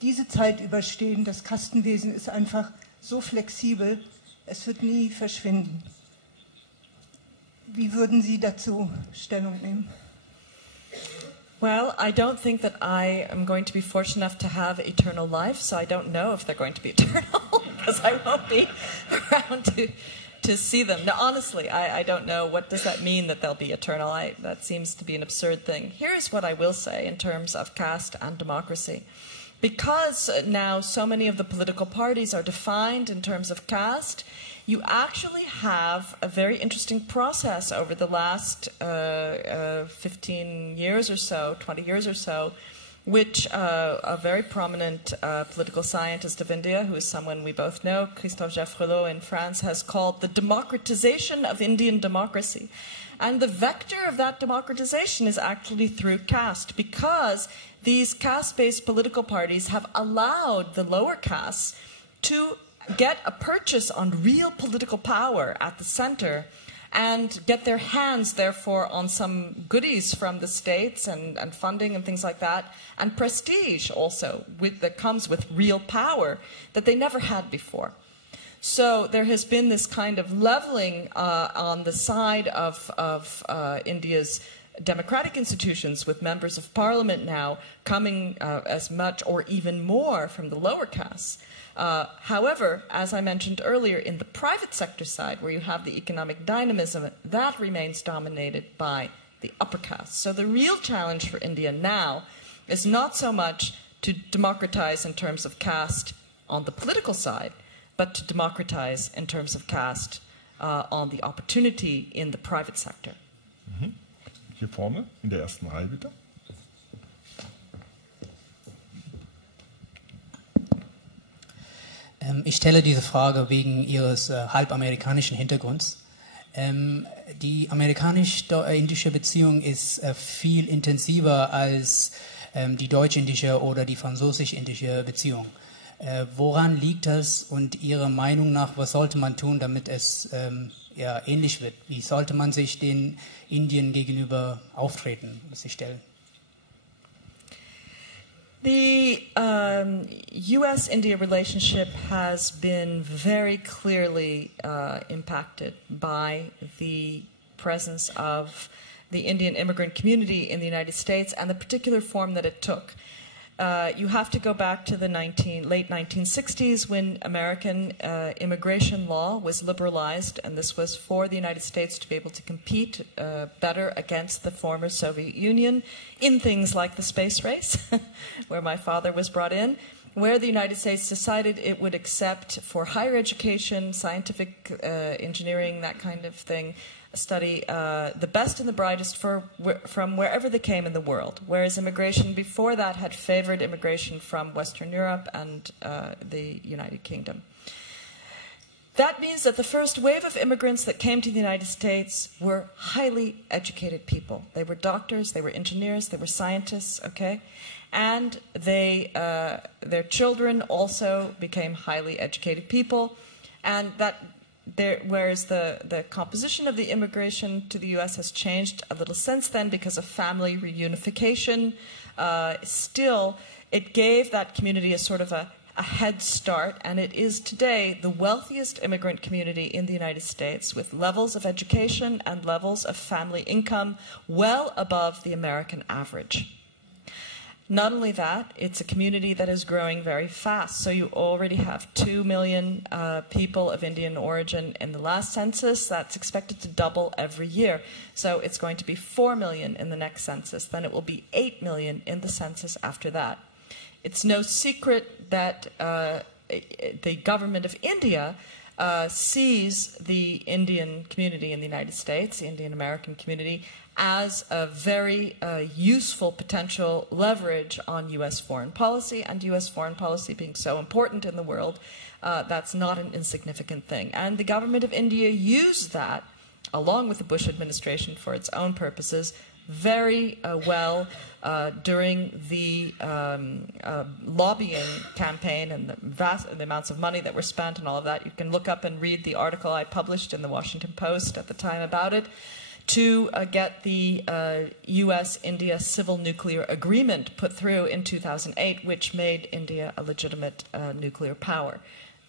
diese Zeit überstehen. Das Kastenwesen ist einfach so flexibel, es wird nie verschwinden. Wie würden Sie dazu Stellung nehmen? Well, I don't think that I am going to be fortunate enough to have eternal life, so I don't know if they're going to be eternal, because I won't be around to see them. No, honestly, I don't know. What does that mean, that they'll be eternal? That seems to be an absurd thing. Here's what I will say in terms of caste and democracy. Because now so many of the political parties are defined in terms of caste, you actually have a very interesting process over the last 15 years or so, 20 years or so, which a very prominent political scientist of India, who is someone we both know, Christophe Jaffrelot in France, has called the democratization of Indian democracy. And the vector of that democratization is actually through caste, because these caste-based political parties have allowed the lower castes to get a purchase on real political power at the center and get their hands, therefore, on some goodies from the states and funding and things like that, and prestige also that comes with real power that they never had before. So there has been this kind of leveling on the side of India's democratic institutions, with members of parliament now coming as much or even more from the lower castes. However, as I mentioned earlier, in the private sector side, where you have the economic dynamism, that remains dominated by the upper castes. So the real challenge for India now is not so much to democratize in terms of caste on the political side, but to democratize in terms of caste on the opportunity in the private sector. Hier vorne, in der ersten Reihe, bitte. Ich stelle diese Frage wegen Ihres halbamerikanischen Hintergrunds. Die amerikanisch-indische Beziehung ist viel intensiver als die deutsch-indische oder die französisch-indische Beziehung. Woran liegt das und Ihrer Meinung nach, was sollte man tun, damit es ähnlich wird? Wie sollte man sich den Indien gegenüber auftreten, sich stellen? The U.S.-India relationship has been very clearly impacted by the presence of the Indian immigrant community in the United States and the particular form that it took. You have to go back to the late 1960s when American immigration law was liberalized, and this was for the United States to be able to compete better against the former Soviet Union in things like the space race, where my father was brought in, where the United States decided it would accept for higher education, scientific engineering, that kind of thing, study the best and the brightest from wherever they came in the world, whereas immigration before that had favored immigration from Western Europe and the United Kingdom. That means that the first wave of immigrants that came to the United States were highly educated people. They were doctors, they were engineers, they were scientists, okay? And their children also became highly educated people, and whereas the composition of the immigration to the U.S. has changed a little since then because of family reunification, still it gave that community a sort of a head start, and it is today the wealthiest immigrant community in the United States, with levels of education and levels of family income well above the American average. Not only that, it's a community that is growing very fast. So you already have 2 million people of Indian origin in the last census. That's expected to double every year. So it's going to be 4 million in the next census. Then it will be 8 million in the census after that. It's no secret that the government of India sees the Indian community in the United States, the Indian American community, as a very useful potential leverage on U.S. foreign policy, and U.S. foreign policy being so important in the world, that's not an insignificant thing. And the government of India used that, along with the Bush administration, for its own purposes, very well during the lobbying campaign and the amounts of money that were spent and all of that. You can look up and read the article I published in the Washington Post at the time about it, to get the U.S.-India civil nuclear agreement put through in 2008, which made India a legitimate nuclear power.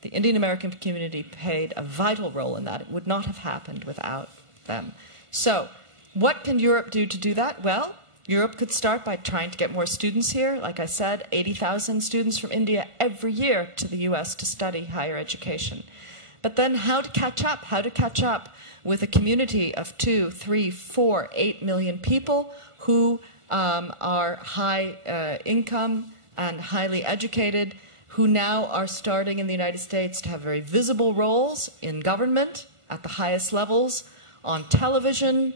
The Indian American community played a vital role in that. It would not have happened without them. So, what can Europe do to do that? Well, Europe could start by trying to get more students here. Like I said, 80,000 students from India every year to the U.S. to study higher education. But then how to catch up? How to catch up with a community of 2, 3, 4, 8 million people who are high income and highly educated, who now are starting in the United States to have very visible roles in government at the highest levels, on television,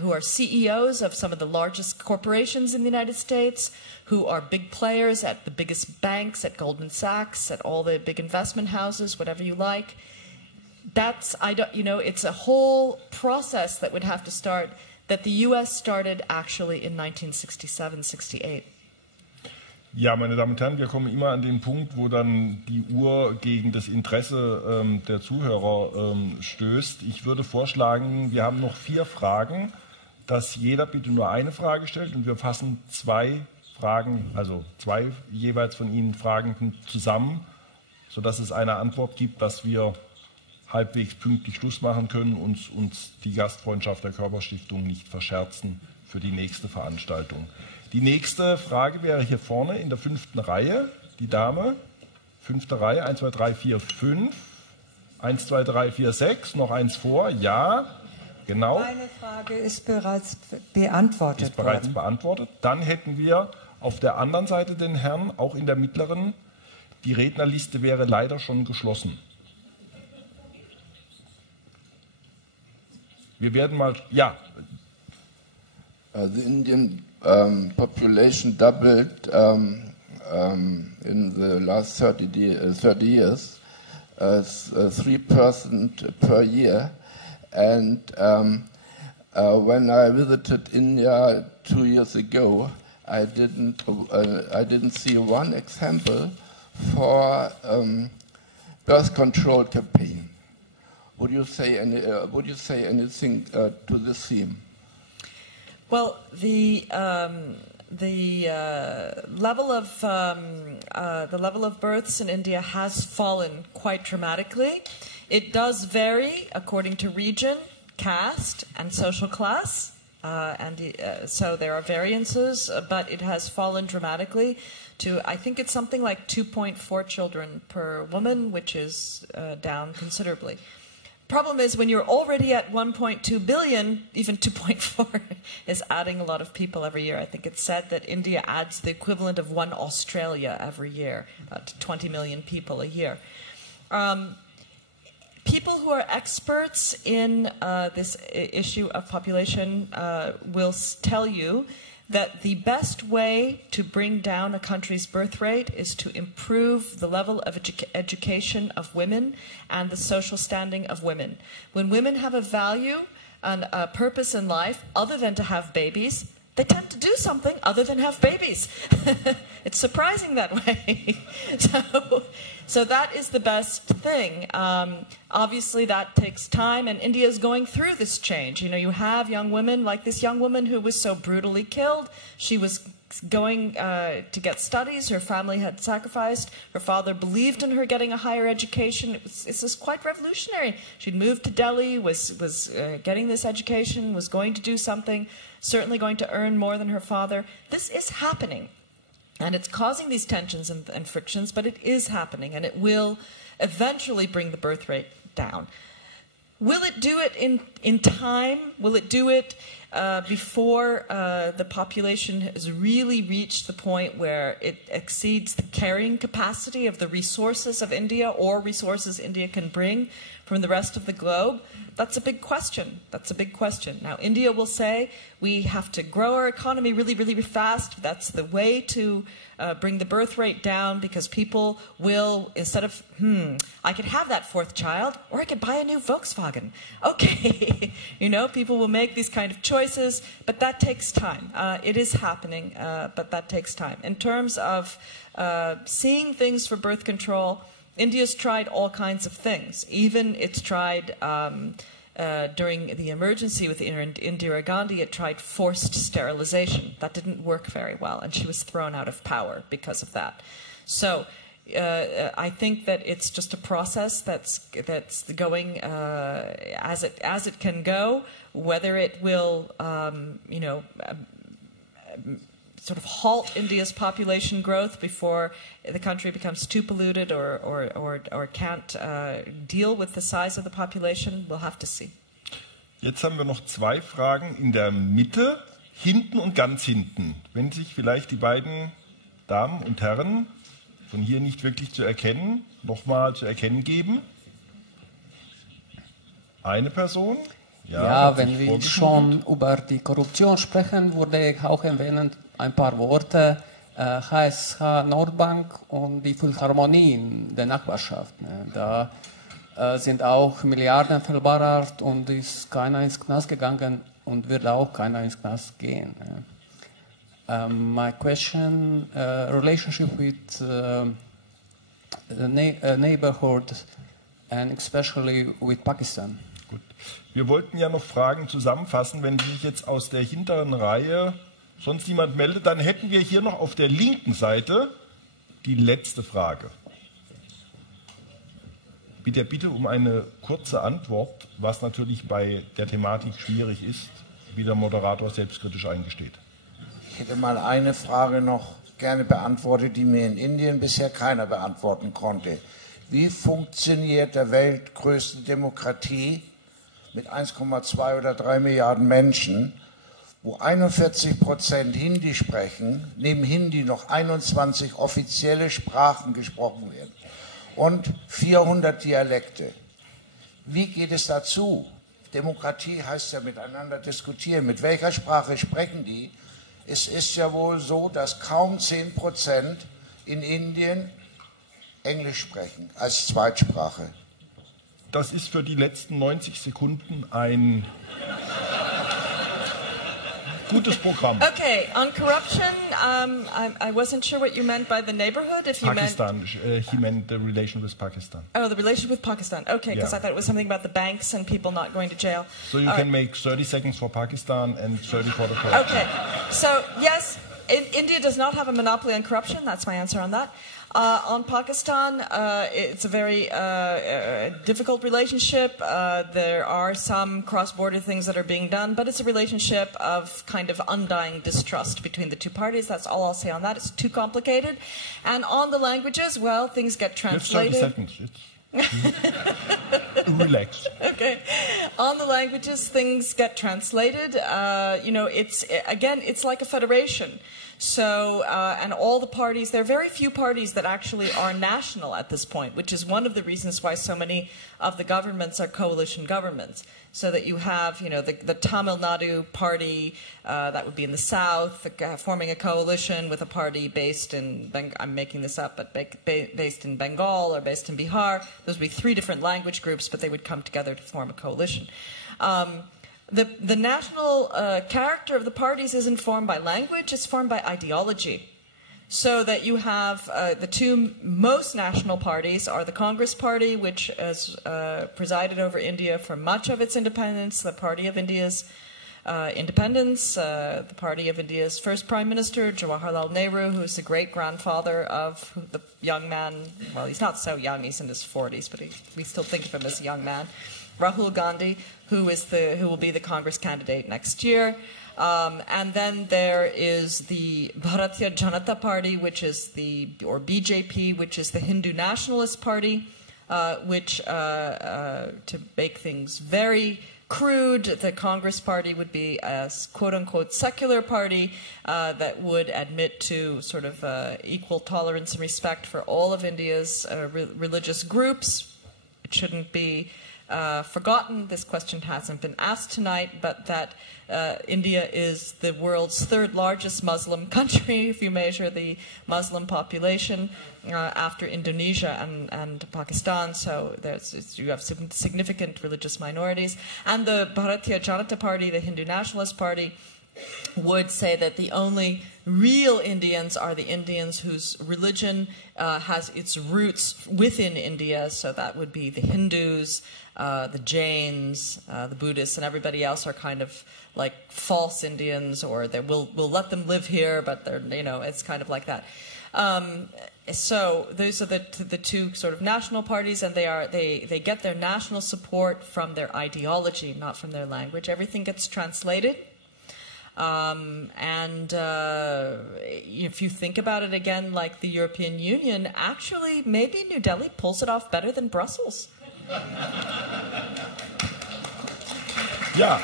who are CEOs of some of the largest corporations in the United States, who are big players at the biggest banks, at Goldman Sachs, at all the big investment houses, whatever you like. That's, it's a whole process that would have to start, that the US started actually in 1967, 68. Ja, meine Damen und Herren, wir kommen immer an den Punkt, wo dann die Uhr gegen das Interesse der Zuhörer stößt. Ich würde vorschlagen, wir haben noch 4 Fragen, dass jeder bitte nur eine Frage stellt und wir fassen 2 Fragen, also 2 jeweils von Ihnen Fragen zusammen, sodass es eine Antwort gibt, dass wir halbwegs pünktlich Schluss machen können und uns die Gastfreundschaft der Körber-Stiftung nicht verscherzen für die nächste Veranstaltung. Die nächste Frage wäre hier vorne in der 5. Reihe, die Dame, 5. Reihe, 1, 2, 3, 4, 5, 1, 2, 3, 4, 6, noch eins vor, ja, genau. Meine Frage ist bereits beantwortet worden. Ist bereits beantwortet. Dann hätten wir auf der anderen Seite den Herrn, auch in der mittleren, die Rednerliste wäre leider schon geschlossen. Wir werden mal, ja. The Indian population doubled in the last 30 years, 3% per year. And when I visited India 2 years ago, I didn't see one example for birth control campaign. Would you say anything to this theme? Well, the level of births in India has fallen quite dramatically. It does vary according to region, caste, and social class, so there are variances. But it has fallen dramatically to, I think it's something like 2.4 children per woman, which is down considerably. Problem is, when you're already at 1.2 billion, even 2.4 is adding a lot of people every year. I think it's said that India adds the equivalent of 1 Australia every year, to 20 million people a year. People who are experts in this issue of population will tell you that the best way to bring down a country's birth rate is to improve the level of education of women and the social standing of women. When women have a value and a purpose in life other than to have babies, they tend to do something other than have babies. It's surprising that way. So that is the best thing. Obviously, that takes time, and India is going through this change. You know, you have young women, like this young woman who was so brutally killed. She was going to get studies. Her family had sacrificed. Her father believed in her getting a higher education. It's just quite revolutionary. She'd moved to Delhi, was getting this education, was going to do something, certainly going to earn more than her father. This is happening. And it's causing these tensions and frictions, but it is happening, and it will eventually bring the birth rate down. Will it do it in time? Will it do it before the population has really reached the point where it exceeds the carrying capacity of the resources of India or resources India can bring from the rest of the globe? That's a big question. That's a big question. Now, India will say we have to grow our economy really, really fast. That's the way to bring the birth rate down, because people will, instead of, I could have that fourth child, or I could buy a new Volkswagen. Okay, you know, people will make these kind of choices, but that takes time. It is happening, but that takes time. In terms of seeing things for birth control, India's tried all kinds of things. Even it's tried during the emergency with Indira Gandhi, it tried forced sterilization. That didn't work very well, and she was thrown out of power because of that. So I think that it's just a process that's going as it can go. Whether it will, you know, sort of halt India's population growth before the country becomes too polluted or can't deal with the size of the population, we'll have to see. Jetzt haben wir noch zwei Fragen in der Mitte, hinten und ganz hinten. Wenn sich vielleicht die beiden Damen und Herren, von hier nicht wirklich zu erkennen, nochmal zu erkennen geben. Eine Person. Ja, wenn wir schon über die Korruption sprechen, würde ich auch erwähnen, ein paar Worte, HSH Nordbank und die Philharmonie in der Nachbarschaft. Da sind auch Milliarden verballert und ist keiner ins Knast gegangen und wird auch keiner ins Knast gehen. My question, relationship with neighborhood and especially with Pakistan. Gut. Wir wollten ja noch Fragen zusammenfassen. Wenn sich jetzt aus der hinteren Reihe sonst niemand meldet, dann hätten wir hier noch auf der linken Seite die letzte Frage. Bitte um eine kurze Antwort, was natürlich bei der Thematik schwierig ist, wie der Moderator selbstkritisch eingesteht. Ich hätte mal eine Frage noch gerne beantwortet, die mir in Indien bisher keiner beantworten konnte. Wie funktioniert der weltgrößte Demokratie mit 1,2 oder 3 Milliarden Menschen, wo 41% Hindi sprechen, neben Hindi noch 21 offizielle Sprachen gesprochen werden und 400 Dialekte? Wie geht es dazu? Demokratie heißt ja miteinander diskutieren. Mit welcher Sprache sprechen die? Es ist ja wohl so, dass kaum 10% in Indien Englisch sprechen als Zweitsprache. Das ist für die letzten 90 Sekunden ein gutes Programm. Okay, on corruption, I wasn't sure what you meant by the neighborhood. If you Pakistan, he meant the relation with Pakistan. Oh, the relation with Pakistan. Okay, because I thought it was something about the banks and people not going to jail. So you can make 30 seconds for Pakistan and 30 for the corruption. Okay, so yes, India does not have a monopoly on corruption. That's my answer on that. On Pakistan, it's a very difficult relationship. There are some cross-border things that are being done, but it's a relationship of kind of undying distrust between the two parties. That's all I'll say on that. It's too complicated. And on the languages, well, things get translated. Just 30 seconds. Relax. Okay. On the languages, things get translated. You know, it's like a federation. So, and all the parties, there are very few parties that actually are national at this point, which is one of the reasons why so many of the governments are coalition governments. So that you have, you know, the Tamil Nadu party, that would be in the south, forming a coalition with a party based in, I'm making this up, but based in Bengal or based in Bihar. Those would be 3 different language groups, but they would come together to form a coalition. The national character of the parties isn't formed by language, it's formed by ideology. So that you have the 2 most national parties are the Congress Party, which has presided over India for much of its independence, the party of India's independence, the party of India's first Prime Minister, Jawaharlal Nehru, who's the great-grandfather of the young man, well, he's not so young, he's in his 40s, but we still think of him as a young man, Rahul Gandhi, who will be the Congress candidate next year. And then there is the Bharatiya Janata Party, or BJP, which is the Hindu Nationalist Party, which, to make things very crude, the Congress Party would be a quote-unquote secular party that would admit to sort of equal tolerance and respect for all of India's religious groups. It shouldn't be forgotten, this question hasn't been asked tonight, but that India is the world's third largest Muslim country, if you measure the Muslim population, after Indonesia and Pakistan, so you have significant religious minorities. And the Bharatiya Janata Party, the Hindu Nationalist Party, would say that the only real Indians are the Indians whose religion has its roots within India, so that would be the Hindus, the Jains, the Buddhists, and everybody else are kind of like false Indians, or we'll let them live here, but they're, it's kind of like that. So those are the two sort of national parties, and they get their national support from their ideology, not from their language. Everything gets translated. If you think about it again, like the European Union, actually maybe New Delhi pulls it off better than Brussels. Ja.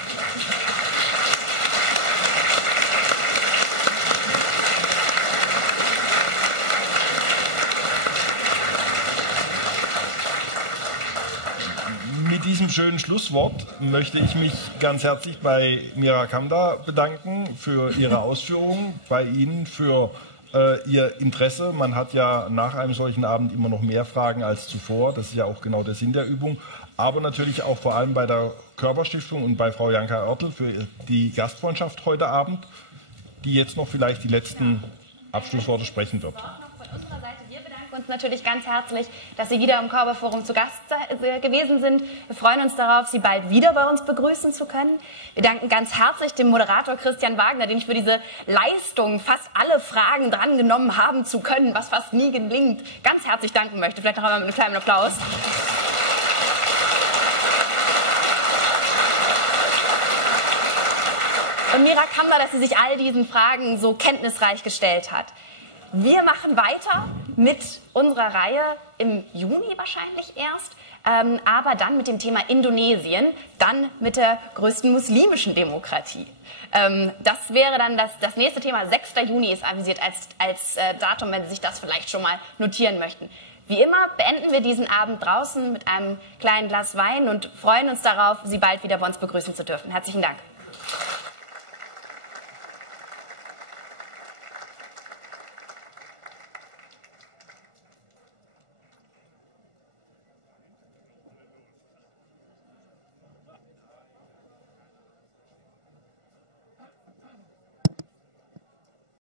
Mit diesem schönen Schlusswort möchte ich mich ganz herzlich bei Mira Kamdar bedanken für ihre Ausführungen, bei Ihnen für Ihr Interesse. Man hat ja nach einem solchen Abend immer noch mehr Fragen als zuvor. Das ist ja auch genau der Sinn der Übung. Aber natürlich auch vor allem bei der Körber-Stiftung und bei Frau Janka Oertel für die Gastfreundschaft heute Abend, die jetzt noch vielleicht die letzten Abschlussworte sprechen wird. Wir bedanken uns natürlich ganz herzlich, dass Sie wieder im KörberForum zu Gast gewesen sind. Wir freuen uns darauf, Sie bald wieder bei uns begrüßen zu können. Wir danken ganz herzlich dem Moderator Christian Wagner, den ich für diese Leistung, fast alle Fragen drangenommen haben zu können, was fast nie gelingt, ganz herzlich danken möchte. Vielleicht noch einmal mit einem kleinen Applaus. Und Mira Kamdar, dass sie sich all diesen Fragen so kenntnisreich gestellt hat. Wir machen weiter mit unserer Reihe im Juni wahrscheinlich erst, aber dann mit dem Thema Indonesien, dann mit der größten muslimischen Demokratie. Das wäre dann das nächste Thema. 6. Juni ist avisiert als Datum, wenn Sie sich das vielleicht schon mal notieren möchten. Wie immer beenden wir diesen Abend draußen mit einem kleinen Glas Wein und freuen uns darauf, Sie bald wieder bei uns begrüßen zu dürfen. Herzlichen Dank.